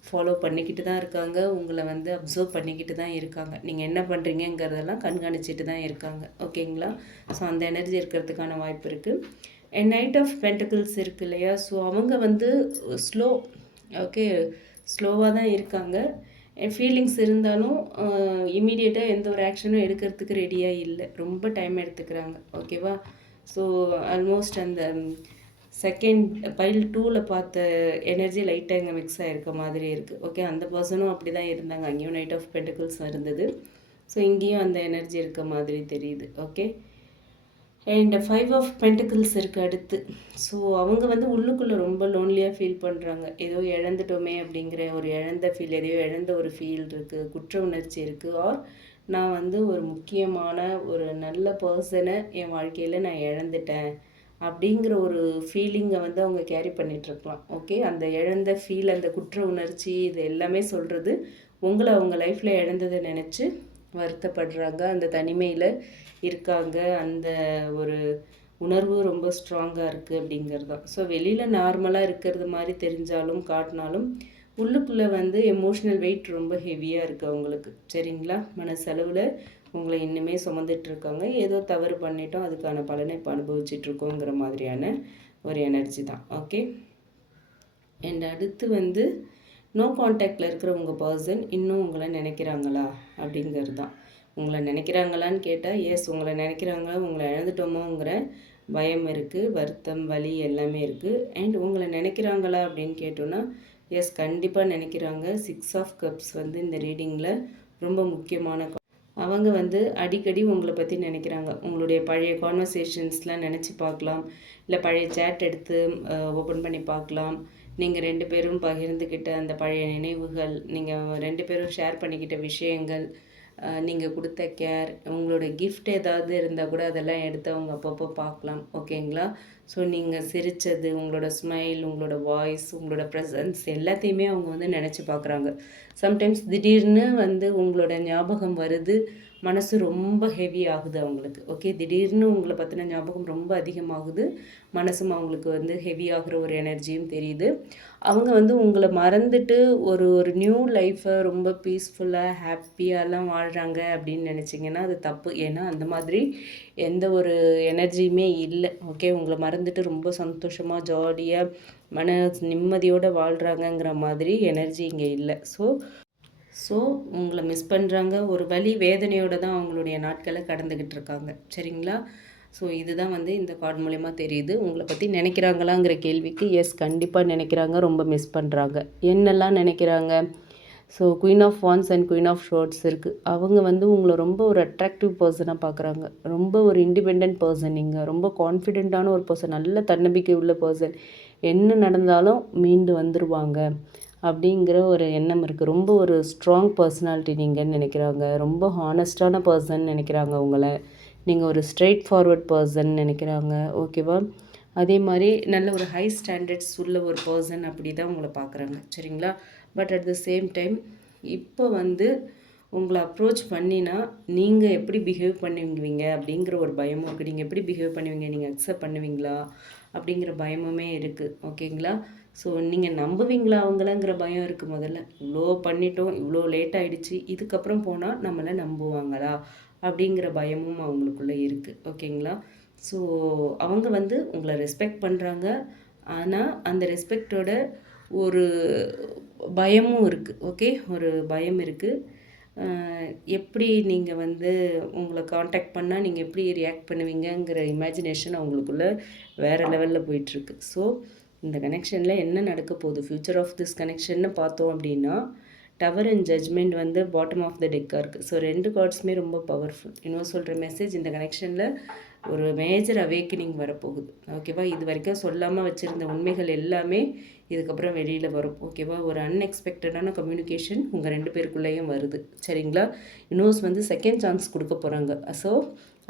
ஃபாலோ பண்ணிக்கிட்டு தான் இருக்காங்க, உங்களை வந்து அப்சர்வ் பண்ணிக்கிட்டு தான் இருக்காங்க, நீங்கள் என்ன பண்ணுறீங்கிறதெல்லாம் கண்காணிச்சிட்டு தான் இருக்காங்க. ஓகேங்களா? ஸோ அந்த எனர்ஜி இருக்கிறதுக்கான வாய்ப்பு இருக்குது. அண்ட் நைட் ஆஃப் பென்டக்கிள்ஸ் இருக்குது இல்லையா? ஸோ அவங்க வந்து ஸ்லோ, ஓகே, ஸ்லோவாக தான் இருக்காங்க. ஃபீலிங்ஸ் இருந்தாலும் இமீடியட்டாக எந்த ஒரு ஆக்ஷனும் எடுக்கிறதுக்கு ரெடியாக இல்லை, ரொம்ப டைம் எடுத்துக்கிறாங்க. ஓகேவா? ஸோ ஆல்மோஸ்ட் அந்த செகண்ட் பைல் 2ல் பார்த்த எனர்ஜி லைட்டாக இங்கே மிக்ஸ் ஆகிருக்க மாதிரி இருக்குது. ஓகே, அந்த பர்சனும் அப்படி தான் இருந்தாங்க, அங்கேயும் நைட் ஆஃப் பென்டக்கிள்ஸ் இருந்தது. ஸோ இங்கேயும் அந்த எனர்ஜி இருக்க மாதிரி தெரியுது. ஓகே, அண்ட் 5 ஆஃப் பென்டக்கிள்ஸ் இருக்குது அடுத்து. ஸோ அவங்க வந்து உள்ளுக்குள்ளே ரொம்ப லோன்லியாக ஃபீல் பண்ணுறாங்க. ஏதோ இழந்துட்டோமே அப்படிங்கிற ஒரு இழந்த ஃபீல், எதையோ இழந்த ஒரு ஃபீல் இருக்குது, குற்ற உணர்ச்சி இருக்குது. ஆர் நான் வந்து ஒரு முக்கியமான ஒரு நல்ல பர்சனை என் வாழ்க்கையில் நான் இழந்துட்டேன் அப்படிங்கிற ஒரு ஃபீலிங்கை வந்து அவங்க கேரி பண்ணிகிட்ருக்கலாம். ஓகே, அந்த இழந்த ஃபீல், அந்த குற்ற உணர்ச்சி, இது எல்லாமே சொல்கிறது உங்களை அவங்க லைஃப்பில் இழந்ததை நினச்சி வருத்தப்படுறாங்க, அந்த தனிமையில் இருக்காங்க, அந்த ஒரு உணர்வு ரொம்ப ஸ்ட்ராங்காக இருக்குது அப்படிங்கிறது தான். ஸோ வெளியில் நார்மலாக இருக்கிறது மாதிரி தெரிஞ்சாலும் காட்டினாலும் உள்ளுக்குள்ளே வந்து எமோஷ்னல் வெயிட் ரொம்ப ஹெவியாக இருக்குது அவங்களுக்கு. சரிங்களா? மனசளவில் உங்களை இன்னுமே சுமந்துட்டுருக்காங்க. ஏதோ தவறு பண்ணிட்டோம், அதுக்கான பலனை இப்போ அனுபவிச்சிட்ருக்கோங்கிற மாதிரியான ஒரு எனர்ஜி தான். ஓகே, அண்ட் அடுத்து வந்து நோ கான்டாக்டில் இருக்கிற உங்கள் பர்சன் இன்னும் உங்களை நினைக்கிறாங்களா அப்படிங்கிறது தான். உங்களை நினைக்கிறாங்களான்னு கேட்டால் எஸ், உங்களை நினைக்கிறாங்க, உங்களை இழந்துட்டோமோங்கிற பயம் இருக்குது, வருத்தம், வலி எல்லாமே இருக்குது. அண்ட் உங்களை நினைக்கிறாங்களா அப்படின்னு கேட்டோன்னா எஸ், கண்டிப்பாக நினைக்கிறாங்க. 6 ஆஃப் கப்ஸ் வந்து இந்த ரீடிங்கில் ரொம்ப முக்கியமான அவங்க வந்து அடிக்கடி உங்களை பற்றி நினைக்கிறாங்க. உங்களுடைய பழைய கான்வர்சேஷன்ஸ்லாம் நினச்சி பார்க்கலாம், இல்லை பழைய சேட் எடுத்து ஓப்பன் பண்ணி பார்க்கலாம். நீங்கள் 2 பேரும் பகிர்ந்துக்கிட்ட அந்த பழைய நினைவுகள், நீங்கள் 2 பேரும் ஷேர் பண்ணிக்கிட்ட விஷயங்கள், நீங்கள் கொடுத்த கேர், உங்களோட கிஃப்ட் ஏதாவது இருந்தால் கூட அதெல்லாம் எடுத்து அவங்க அப்பப்போ பார்க்கலாம். ஓகேங்களா? ஸோ நீங்கள் சிரித்தது, உங்களோட ஸ்மைல், உங்களோட வாய்ஸ், உங்களோட ப்ரெசன்ஸ் எல்லாத்தையுமே அவங்க வந்து நினச்சி பார்க்குறாங்க. சம்டைம்ஸ் திடீர்னு வந்து உங்களோட ஞாபகம் வருது, மனசு ரொம்ப ஹெவி ஆகுது அவங்களுக்கு. ஓகே, திடீர்னு உங்களை பற்றின ஞாபகம் ரொம்ப அதிகமாகுது, மனசும் அவங்களுக்கு வந்து ஹெவி ஆகிற ஒரு எனர்ஜியும் தெரியுது. அவங்க வந்து உங்களை மறந்துட்டு ஒரு ஒரு நியூ லைஃப்பை ரொம்ப பீஸ்ஃபுல்லாக ஹாப்பியாலாம் வாழ்கிறாங்க அப்படின்னு நினச்சிங்கன்னா அது தப்பு. ஏன்னா அந்த மாதிரி எந்த ஒரு எனர்ஜியுமே இல்லை. ஓகே, உங்களை மறந்துட்டு ரொம்ப சந்தோஷமாக ஜாலியாக மன நிம்மதியோடு வாழ்கிறாங்கங்கிற மாதிரி எனர்ஜி இங்கே இல்லை. ஸோ உங்களை மிஸ் பண்ணுறாங்க, ஒரு வலி வேதனையோடு தான் அவங்களுடைய நாட்களை கடந்துக்கிட்டு இருக்காங்க. சரிங்களா? ஸோ இதுதான் வந்து இந்த கார்டு மூலயமா தெரியுது. உங்களை பற்றி நினைக்கிறாங்களாங்கிற கேள்விக்கு எஸ், கண்டிப்பாக நினைக்கிறாங்க, ரொம்ப மிஸ் பண்ணுறாங்க. என்னெல்லாம் நினைக்கிறாங்க? So queen of wands and queen of swords இருக்குது. அவங்க வந்து உங்களை ரொம்ப ஒரு அட்ராக்டிவ் பர்சனாக பார்க்குறாங்க. ரொம்ப ஒரு இண்டிபெண்ட் பர்சன், நீங்கள் ரொம்ப கான்ஃபிடென்ட்டான ஒரு பர்சன், நல்ல தன்னம்பிக்கை உள்ள பர்சன். என்ன நடந்தாலும் மீண்டு வந்துடுவாங்க அப்படிங்கிற ஒரு எண்ணம் இருக்குது. ரொம்ப ஒரு ஸ்ட்ராங் பர்சனாலிட்டி நீங்கன்னு நினைக்கிறாங்க. ரொம்ப ஹானஸ்டான பர்சன் நினைக்கிறாங்க உங்களை. நீங்கள் ஒரு ஸ்ட்ரெயிட் ஃபார்வர்ட் பர்சன் நினைக்கிறாங்க. ஓகேவா? அதே மாதிரி நல்ல ஒரு ஹை ஸ்டாண்டர்ட்ஸ் உள்ள ஒரு பர்சன் அப்படி தான் உங்களை பார்க்குறாங்க. சரிங்களா? But at the same time இப்போ வந்து உங்களை அப்ரோச் பண்ணினா நீங்கள் எப்படி பிஹேவ் பண்ணுவீங்க அப்படிங்கிற ஒரு பயமும் இருக்குது. நீங்கள் எப்படி பிஹேவ் பண்ணுவீங்க, நீங்கள் அக்செப்ட் பண்ணுவீங்களா அப்படிங்கிற பயமுமே இருக்குது. ஓகேங்களா? ஸோ நீங்கள் நம்புவீங்களா அவங்களங்கிற பயம் இருக்குது. முதல்ல இவ்வளோ பண்ணிட்டோம், இவ்வளோ லேட் ஆகிடுச்சு, இதுக்கப்புறம் போனால் நம்மளை நம்புவாங்களா அப்படிங்கிற பயமும் அவங்களுக்குள்ளே இருக்குது. ஓகேங்களா? ஸோ அவங்க வந்து உங்களை ரெஸ்பெக்ட் பண்ணுறாங்க, ஆனால் அந்த ரெஸ்பெக்டோட ஒரு பயமும் இருக்குது. ஓகே, ஒரு பயம் இருக்குது. எப்படி நீங்கள் வந்து உங்களை காண்டாக்ட் பண்ணால் நீங்கள் எப்படி ரியாக்ட் பண்ணுவீங்கங்கிற இமேஜினேஷன் அவங்களுக்குள்ளே வேறு லெவலில் போயிட்டுருக்கு. ஸோ இந்த கனெக்ஷனில் என்ன நடக்க போகுது, ஃப்யூச்சர் ஆஃப் திஸ் கனெக்ஷன்னு பார்த்தோம் அப்படின்னா டவர் அண்ட் ஜட்ஜ்மெண்ட் வந்து பாட்டம் ஆஃப் த டெக்காக இருக்குது. ஸோ 2 கார்ட்ஸுமே ரொம்ப பவர்ஃபுல். இன்னும் சொல்கிற மெசேஜ், இந்த கனெக்ஷனில் ஒரு மேஜர் அவேக்கனிங் வரப்போகுது. ஓகேவா? இது வரைக்கும் சொல்லாமல் வச்சுருந்த உண்மைகள் எல்லாமே இதுக்கப்புறம் வெளியில் வரும். ஓகேவா? ஒரு அன்எக்ஸ்பெக்டடான கம்யூனிகேஷன் உங்கள் 2 பேருக்குள்ளேயும் வருது. சரிங்களா? யூனிவர்ஸ் வந்து செகண்ட் சான்ஸ் கொடுக்க போகிறாங்க. ஸோ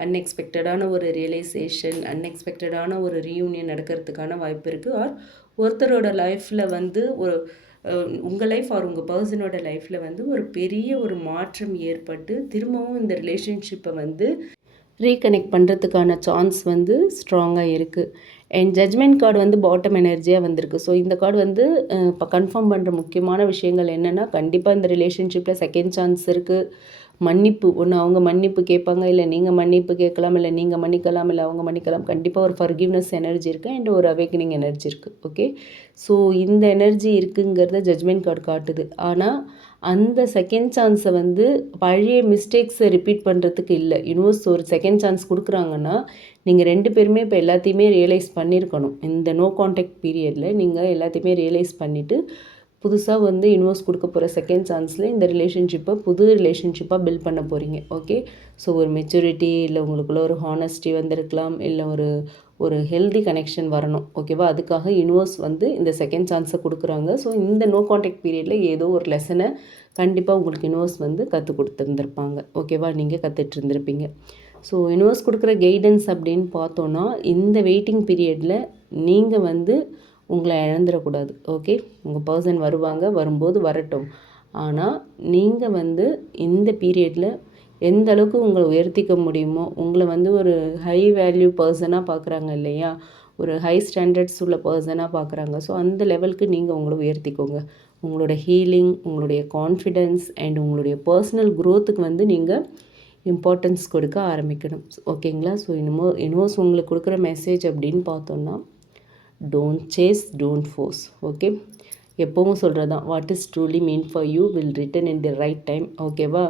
அன்எக்ஸ்பெக்டடான ஒரு ரியலைசேஷன், அன்எக்ஸ்பெக்டடான ஒரு ரீயூனியன் நடக்கிறதுக்கான வாய்ப்பு இருக்குது. ஆர் ஒருத்தரோட லைஃப்பில் வந்து ஒரு உங்கள் லைஃப் ஆர் உங்கள் பர்சனோட லைஃப்பில் வந்து ஒரு பெரிய ஒரு மாற்றம் ஏற்பட்டு திரும்பவும் இந்த ரிலேஷன்ஷிப்பை வந்து ரீகனெக்ட் பண்ணுறதுக்கான சான்ஸ் வந்து ஸ்ட்ராங்காக இருக்குது. அண்ட் ஜட்ஜ்மெண்ட் கார்டு வந்து பாட்டம் எனர்ஜியாக வந்திருக்கு. ஸோ இந்த கார்டு வந்து இப்போ கன்ஃபார்ம் பண்ணுற முக்கியமான விஷயங்கள் என்னென்னா, கண்டிப்பாக இந்த ரிலேஷன்ஷிப்பில் செகண்ட் சான்ஸ் இருக்குது. மன்னிப்பு, ஒன்று அவங்க மன்னிப்பு கேட்பாங்க, இல்லை நீங்கள் மன்னிப்பு கேட்கலாம், இல்லை நீங்கள் மன்னிக்கலாம், இல்லை அவங்க மன்னிக்கலாம். கண்டிப்பாக ஒரு ஃபர்கிவ்னஸ் எனர்ஜி இருக்குது அண்ட் ஒரு அவேக்கனிங் எனர்ஜி இருக்குது. ஓகே, ஸோ இந்த எனர்ஜி இருக்குங்கிறத ஜட்ஜ்மெண்ட் கார்டு காட்டுது. ஆனால் அந்த செகண்ட் சான்ஸை வந்து பழைய மிஸ்டேக்ஸை ரிப்பீட் பண்ணுறதுக்கு இல்லை. யூனிவர்ஸ் ஒரு செகண்ட் சான்ஸ் கொடுக்குறாங்கன்னா நீங்கள் 2 பேருமே இப்போ எல்லாத்தையுமே ரியலைஸ் பண்ணியிருக்கணும். இந்த நோ கான்டாக்ட் பீரியடில் நீங்கள் எல்லாத்தையுமே ரியலைஸ் பண்ணிவிட்டு புதுசாக வந்து யூனிவர்ஸ் கொடுக்க போகிற செகண்ட் சான்ஸில் இந்த ரிலேஷன்ஷிப்பை புது ரிலேஷன்ஷிப்பாக பில்ட் பண்ண போகிறீங்க. ஓகே, ஸோ ஒரு மெச்சூரிட்டி, இல்லை உங்களுக்குள்ள ஒரு ஹானஸ்டி வந்திருக்கலாம், இல்லை ஒரு ஒரு ஹெல்தி கனெக்ஷன் வரணும். ஓகேவா? அதுக்காக யூனிவர்ஸ் வந்து இந்த செகண்ட் சான்ஸை கொடுக்குறாங்க. ஸோ இந்த நோ கான்டாக்ட் பீரியடில் ஏதோ ஒரு லெசனை கண்டிப்பாக உங்களுக்கு யூனிவர்ஸ் வந்து கற்றுக் கொடுத்துருந்துருப்பாங்க. ஓகேவா? நீங்கள் கற்றுட்டு இருந்திருப்பீங்க. ஸோ யூனிவர்ஸ் கொடுக்குற கைடன்ஸ் அப்படின்னு பார்த்தோன்னா, இந்த வெயிட்டிங் பீரியடில் நீங்கள் வந்து உங்களை இழந்துடக்கூடாது. ஓகே, உங்கள் பர்சன் வருவாங்க, வரும்போது வரட்டும். ஆனால் நீங்கள் வந்து இந்த பீரியடில் எந்த அளவுக்கு உங்களை உயர்த்திக்க முடியுமோ, உங்களை வந்து ஒரு ஹை வேல்யூ பர்சனாக பார்க்குறாங்க இல்லையா, ஒரு ஹை ஸ்டாண்டர்ட்ஸ் உள்ள பர்சனாக பார்க்குறாங்க. ஸோ அந்த லெவலுக்கு நீங்கள் உங்களை உயர்த்திக்கோங்க. உங்களோட ஹீலிங், உங்களுடைய கான்ஃபிடென்ஸ் அண்ட் உங்களுடைய பர்சனல் க்ரோத்துக்கு வந்து நீங்கள் இம்பார்ட்டன்ஸ் கொடுக்க ஆரம்பிக்கணும். ஓகேங்களா? ஸோ யூனிவர்ஸ் உங்களுக்கு கொடுக்குற மெசேஜ் அப்படின்னு பார்த்தோன்னா, don't chase, don't force. Okay, எப்போவும் சொல்கிறது தான், what is truly meant for you will return in the right time. ஓகேவா?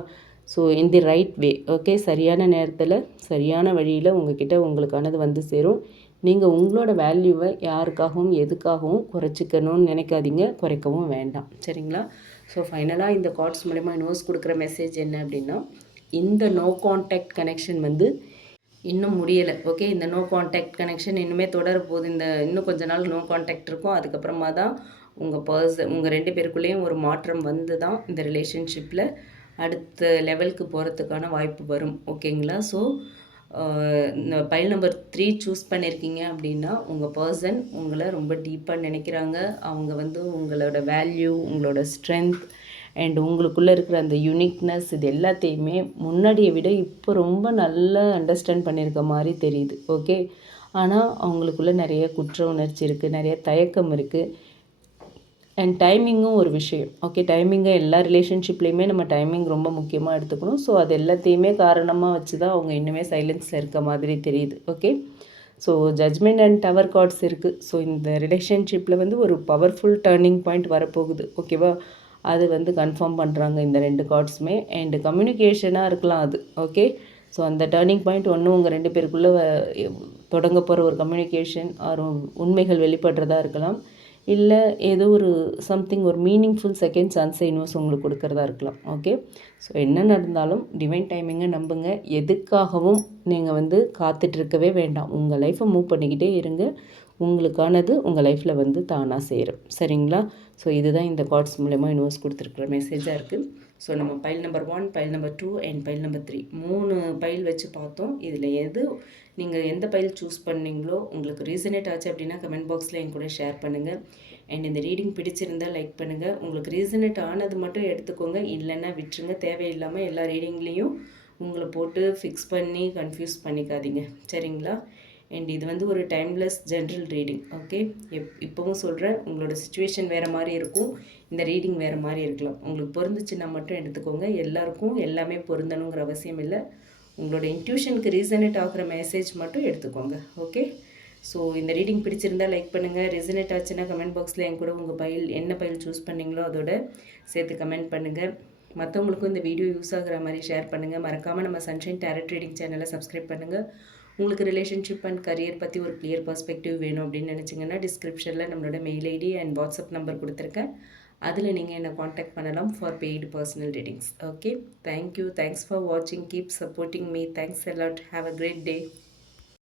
So in the right way. Okay, சரியான நேரத்தில் சரியான வழியில் உங்ககிட்ட உங்களுக்கானது வந்து சேரும். நீங்கள் உங்களோட வேல்யூவை யாருக்காகவும் எதுக்காகவும் குறைச்சிக்கணும்னு நினைக்காதீங்க, குறைக்கவும் வேண்டாம். சரிங்களா? ஸோ ஃபைனலாக இந்த கார்ட்ஸ் மூலமா யூனிவர்ஸ் கொடுக்குற மெசேஜ் என்ன அப்படின்னா, இந்த நோ கான்டாக்ட் கனெக்ஷன் வந்து இன்னும் முடியலை. ஓகே, இந்த நோ கான்டாக்ட் கனெக்ஷன் இன்னுமே தொடர போகுது. இன்னும் கொஞ்ச நாள் நோ கான்டாக்ட் இருக்கும். அதுக்கப்புறமா தான் உங்கள் 2 பேருக்குள்ளேயும் ஒரு மாற்றம் வந்து தான் இந்த ரிலேஷன்ஷிப்பில் அடுத்த லெவலுக்கு போகிறதுக்கான வாய்ப்பு வரும். ஓகேங்களா? ஸோ இந்த பைல் நம்பர் 3 சூஸ் பண்ணியிருக்கீங்க அப்படின்னா உங்கள் பர்சன் உங்களை ரொம்ப டீப்பாக நினைக்கிறாங்க. அவங்க வந்து உங்களோட வேல்யூ, உங்களோட ஸ்ட்ரென்த் அண்ட் உங்களுக்குள்ளே இருக்கிற அந்த யூனிக்னஸ் இது எல்லாத்தையுமே முன்னாடியை விட இப்போ ரொம்ப நல்லா அண்டர்ஸ்டாண்ட் பண்ணியிருக்க மாதிரி தெரியுது. ஓகே, ஆனால் அவங்களுக்குள்ளே நிறைய குற்ற உணர்ச்சி இருக்குது, நிறைய தயக்கம் இருக்குது. அண்ட் டைமிங்கும் ஒரு விஷயம். ஓகே, டைமிங்கை எல்லா ரிலேஷன்ஷிப்லேயுமே நம்ம டைமிங் ரொம்ப முக்கியமாக எடுத்துக்கணும். ஸோ அது எல்லாத்தையுமே காரணமாக வச்சு தான் அவங்க இன்னுமே சைலன்ஸில் இருக்க மாதிரி தெரியுது. Okay, so judgement and tower cards இருக்குது. ஸோ இந்த ரிலேஷன்ஷிப்பில் வந்து ஒரு பவர்ஃபுல் டர்னிங் பாயிண்ட் வரப்போகுது. ஓகேவா? அது வந்து கன்ஃபார்ம் பண்ணுறாங்க இந்த 2 கார்ட்ஸுமே. அண்டு கம்யூனிகேஷனாக இருக்கலாம் அது. ஓகே, ஸோ அந்த டர்னிங் பாயிண்ட் ஒன்று உங்கள் 2 பேருக்குள்ளே தொடங்க போகிற ஒரு கம்யூனிகேஷன் ஆர் உண்மைகள் வெளிப்படுறதா இருக்கலாம். இல்லை ஏதோ ஒரு சம்திங் ஒரு மீனிங்ஃபுல் செகண்ட் சான்ஸை யூனிவர்ஸ் உங்களுக்கு கொடுக்கறதா இருக்கலாம். ஓகே, ஸோ என்ன நடந்தாலும் டிவைன் டைமிங்கை நம்புங்க. எதுக்காகவும் நீங்கள் வந்து காத்துட்ருக்கவே வேண்டாம். உங்கள் லைஃப்பை மூவ் பண்ணிக்கிட்டே இருங்க. உங்களுக்கானது உங்கள் லைஃப்பில் வந்து தானாக சேரும். சரிங்களா? ஸோ இதுதான் இந்த கார்ட்ஸ் மூலமா யூனிவர்ஸ் கொடுத்துருக்குற மெசேஜாக இருக்குது. ஸோ நம்ம file number 1, file number 2 and file number 3 3 file வச்சு பார்த்தோம். இதில் நீங்கள் எந்த பைல் சூஸ் பண்ணீங்களோ உங்களுக்கு ரீசனேட் ஆச்சு அப்படின்னா கமெண்ட் பாக்ஸில் என் கூட ஷேர் பண்ணுங்கள். அண்ட் இந்த ரீடிங் பிடிச்சிருந்தால் லைக் பண்ணுங்கள். உங்களுக்கு ரீசனேட் ஆனது மட்டும் எடுத்துக்கோங்க, இல்லைன்னா விட்டுருங்க. தேவையில்லாமல் எல்லா ரீடிங்லேயும் உங்களை போட்டு ஃபிக்ஸ் பண்ணி கன்ஃபியூஸ் பண்ணிக்காதீங்க. சரிங்களா? அண்ட் இது வந்து ஒரு டைம்லெஸ் ஜென்ரல் ரீடிங். ஓகே, இப்போவும் சொல்கிறேன், உங்களோட சுச்சுவேஷன் வேறு மாதிரி இருக்கும், இந்த ரீடிங் வேறு மாதிரி இருக்கலாம். உங்களுக்கு பொருந்துச்சுன்னா மட்டும் எடுத்துக்கோங்க. எல்லாருக்கும் எல்லாமே பொருந்தணுங்கிற அவசியம் இல்லை. உங்களோட இன்ட்யூஷனுக்கு ரீசனேட் ஆகிற மெசேஜ் மட்டும் எடுத்துக்கோங்க. ஓகே, ஸோ இந்த ரீடிங் பிடிச்சிருந்தால் லைக் பண்ணுங்கள். ரெசனேட் ஆச்சுன்னா கமெண்ட் பாக்ஸில் என் கூட உங்கள் என்ன பைல் சூஸ் பண்ணிங்களோ அதோட சேர்த்து கமெண்ட் பண்ணுங்கள். மற்றவங்களுக்கும் இந்த வீடியோ யூஸ் ஆகிற மாதிரி ஷேர் பண்ணுங்கள். மறக்காமல் நம்ம சன்ஷைன் டேரட் ரீடிங் சேனலை சப்ஸ்கிரைப் பண்ணுங்கள். உங்களுக்கு ரிலேஷன்ஷிப் அண்ட் கரியர் பற்றி ஒரு கிளியர் பர்ஸ்பெக்டிவ் வேணும் அப்படின்னு நினச்சிங்கன்னா டிஸ்கிரிப்ஷனில் நம்மளோட mail ID and WhatsApp number கொடுத்துருக்கேன். அதில் நீங்கள் என்னை காண்டாக்ட் பண்ணலாம் for paid personal readings. Okay, thank you. Thanks for வாட்சிங். Keep supporting me. Thanks a lot. Have a great day.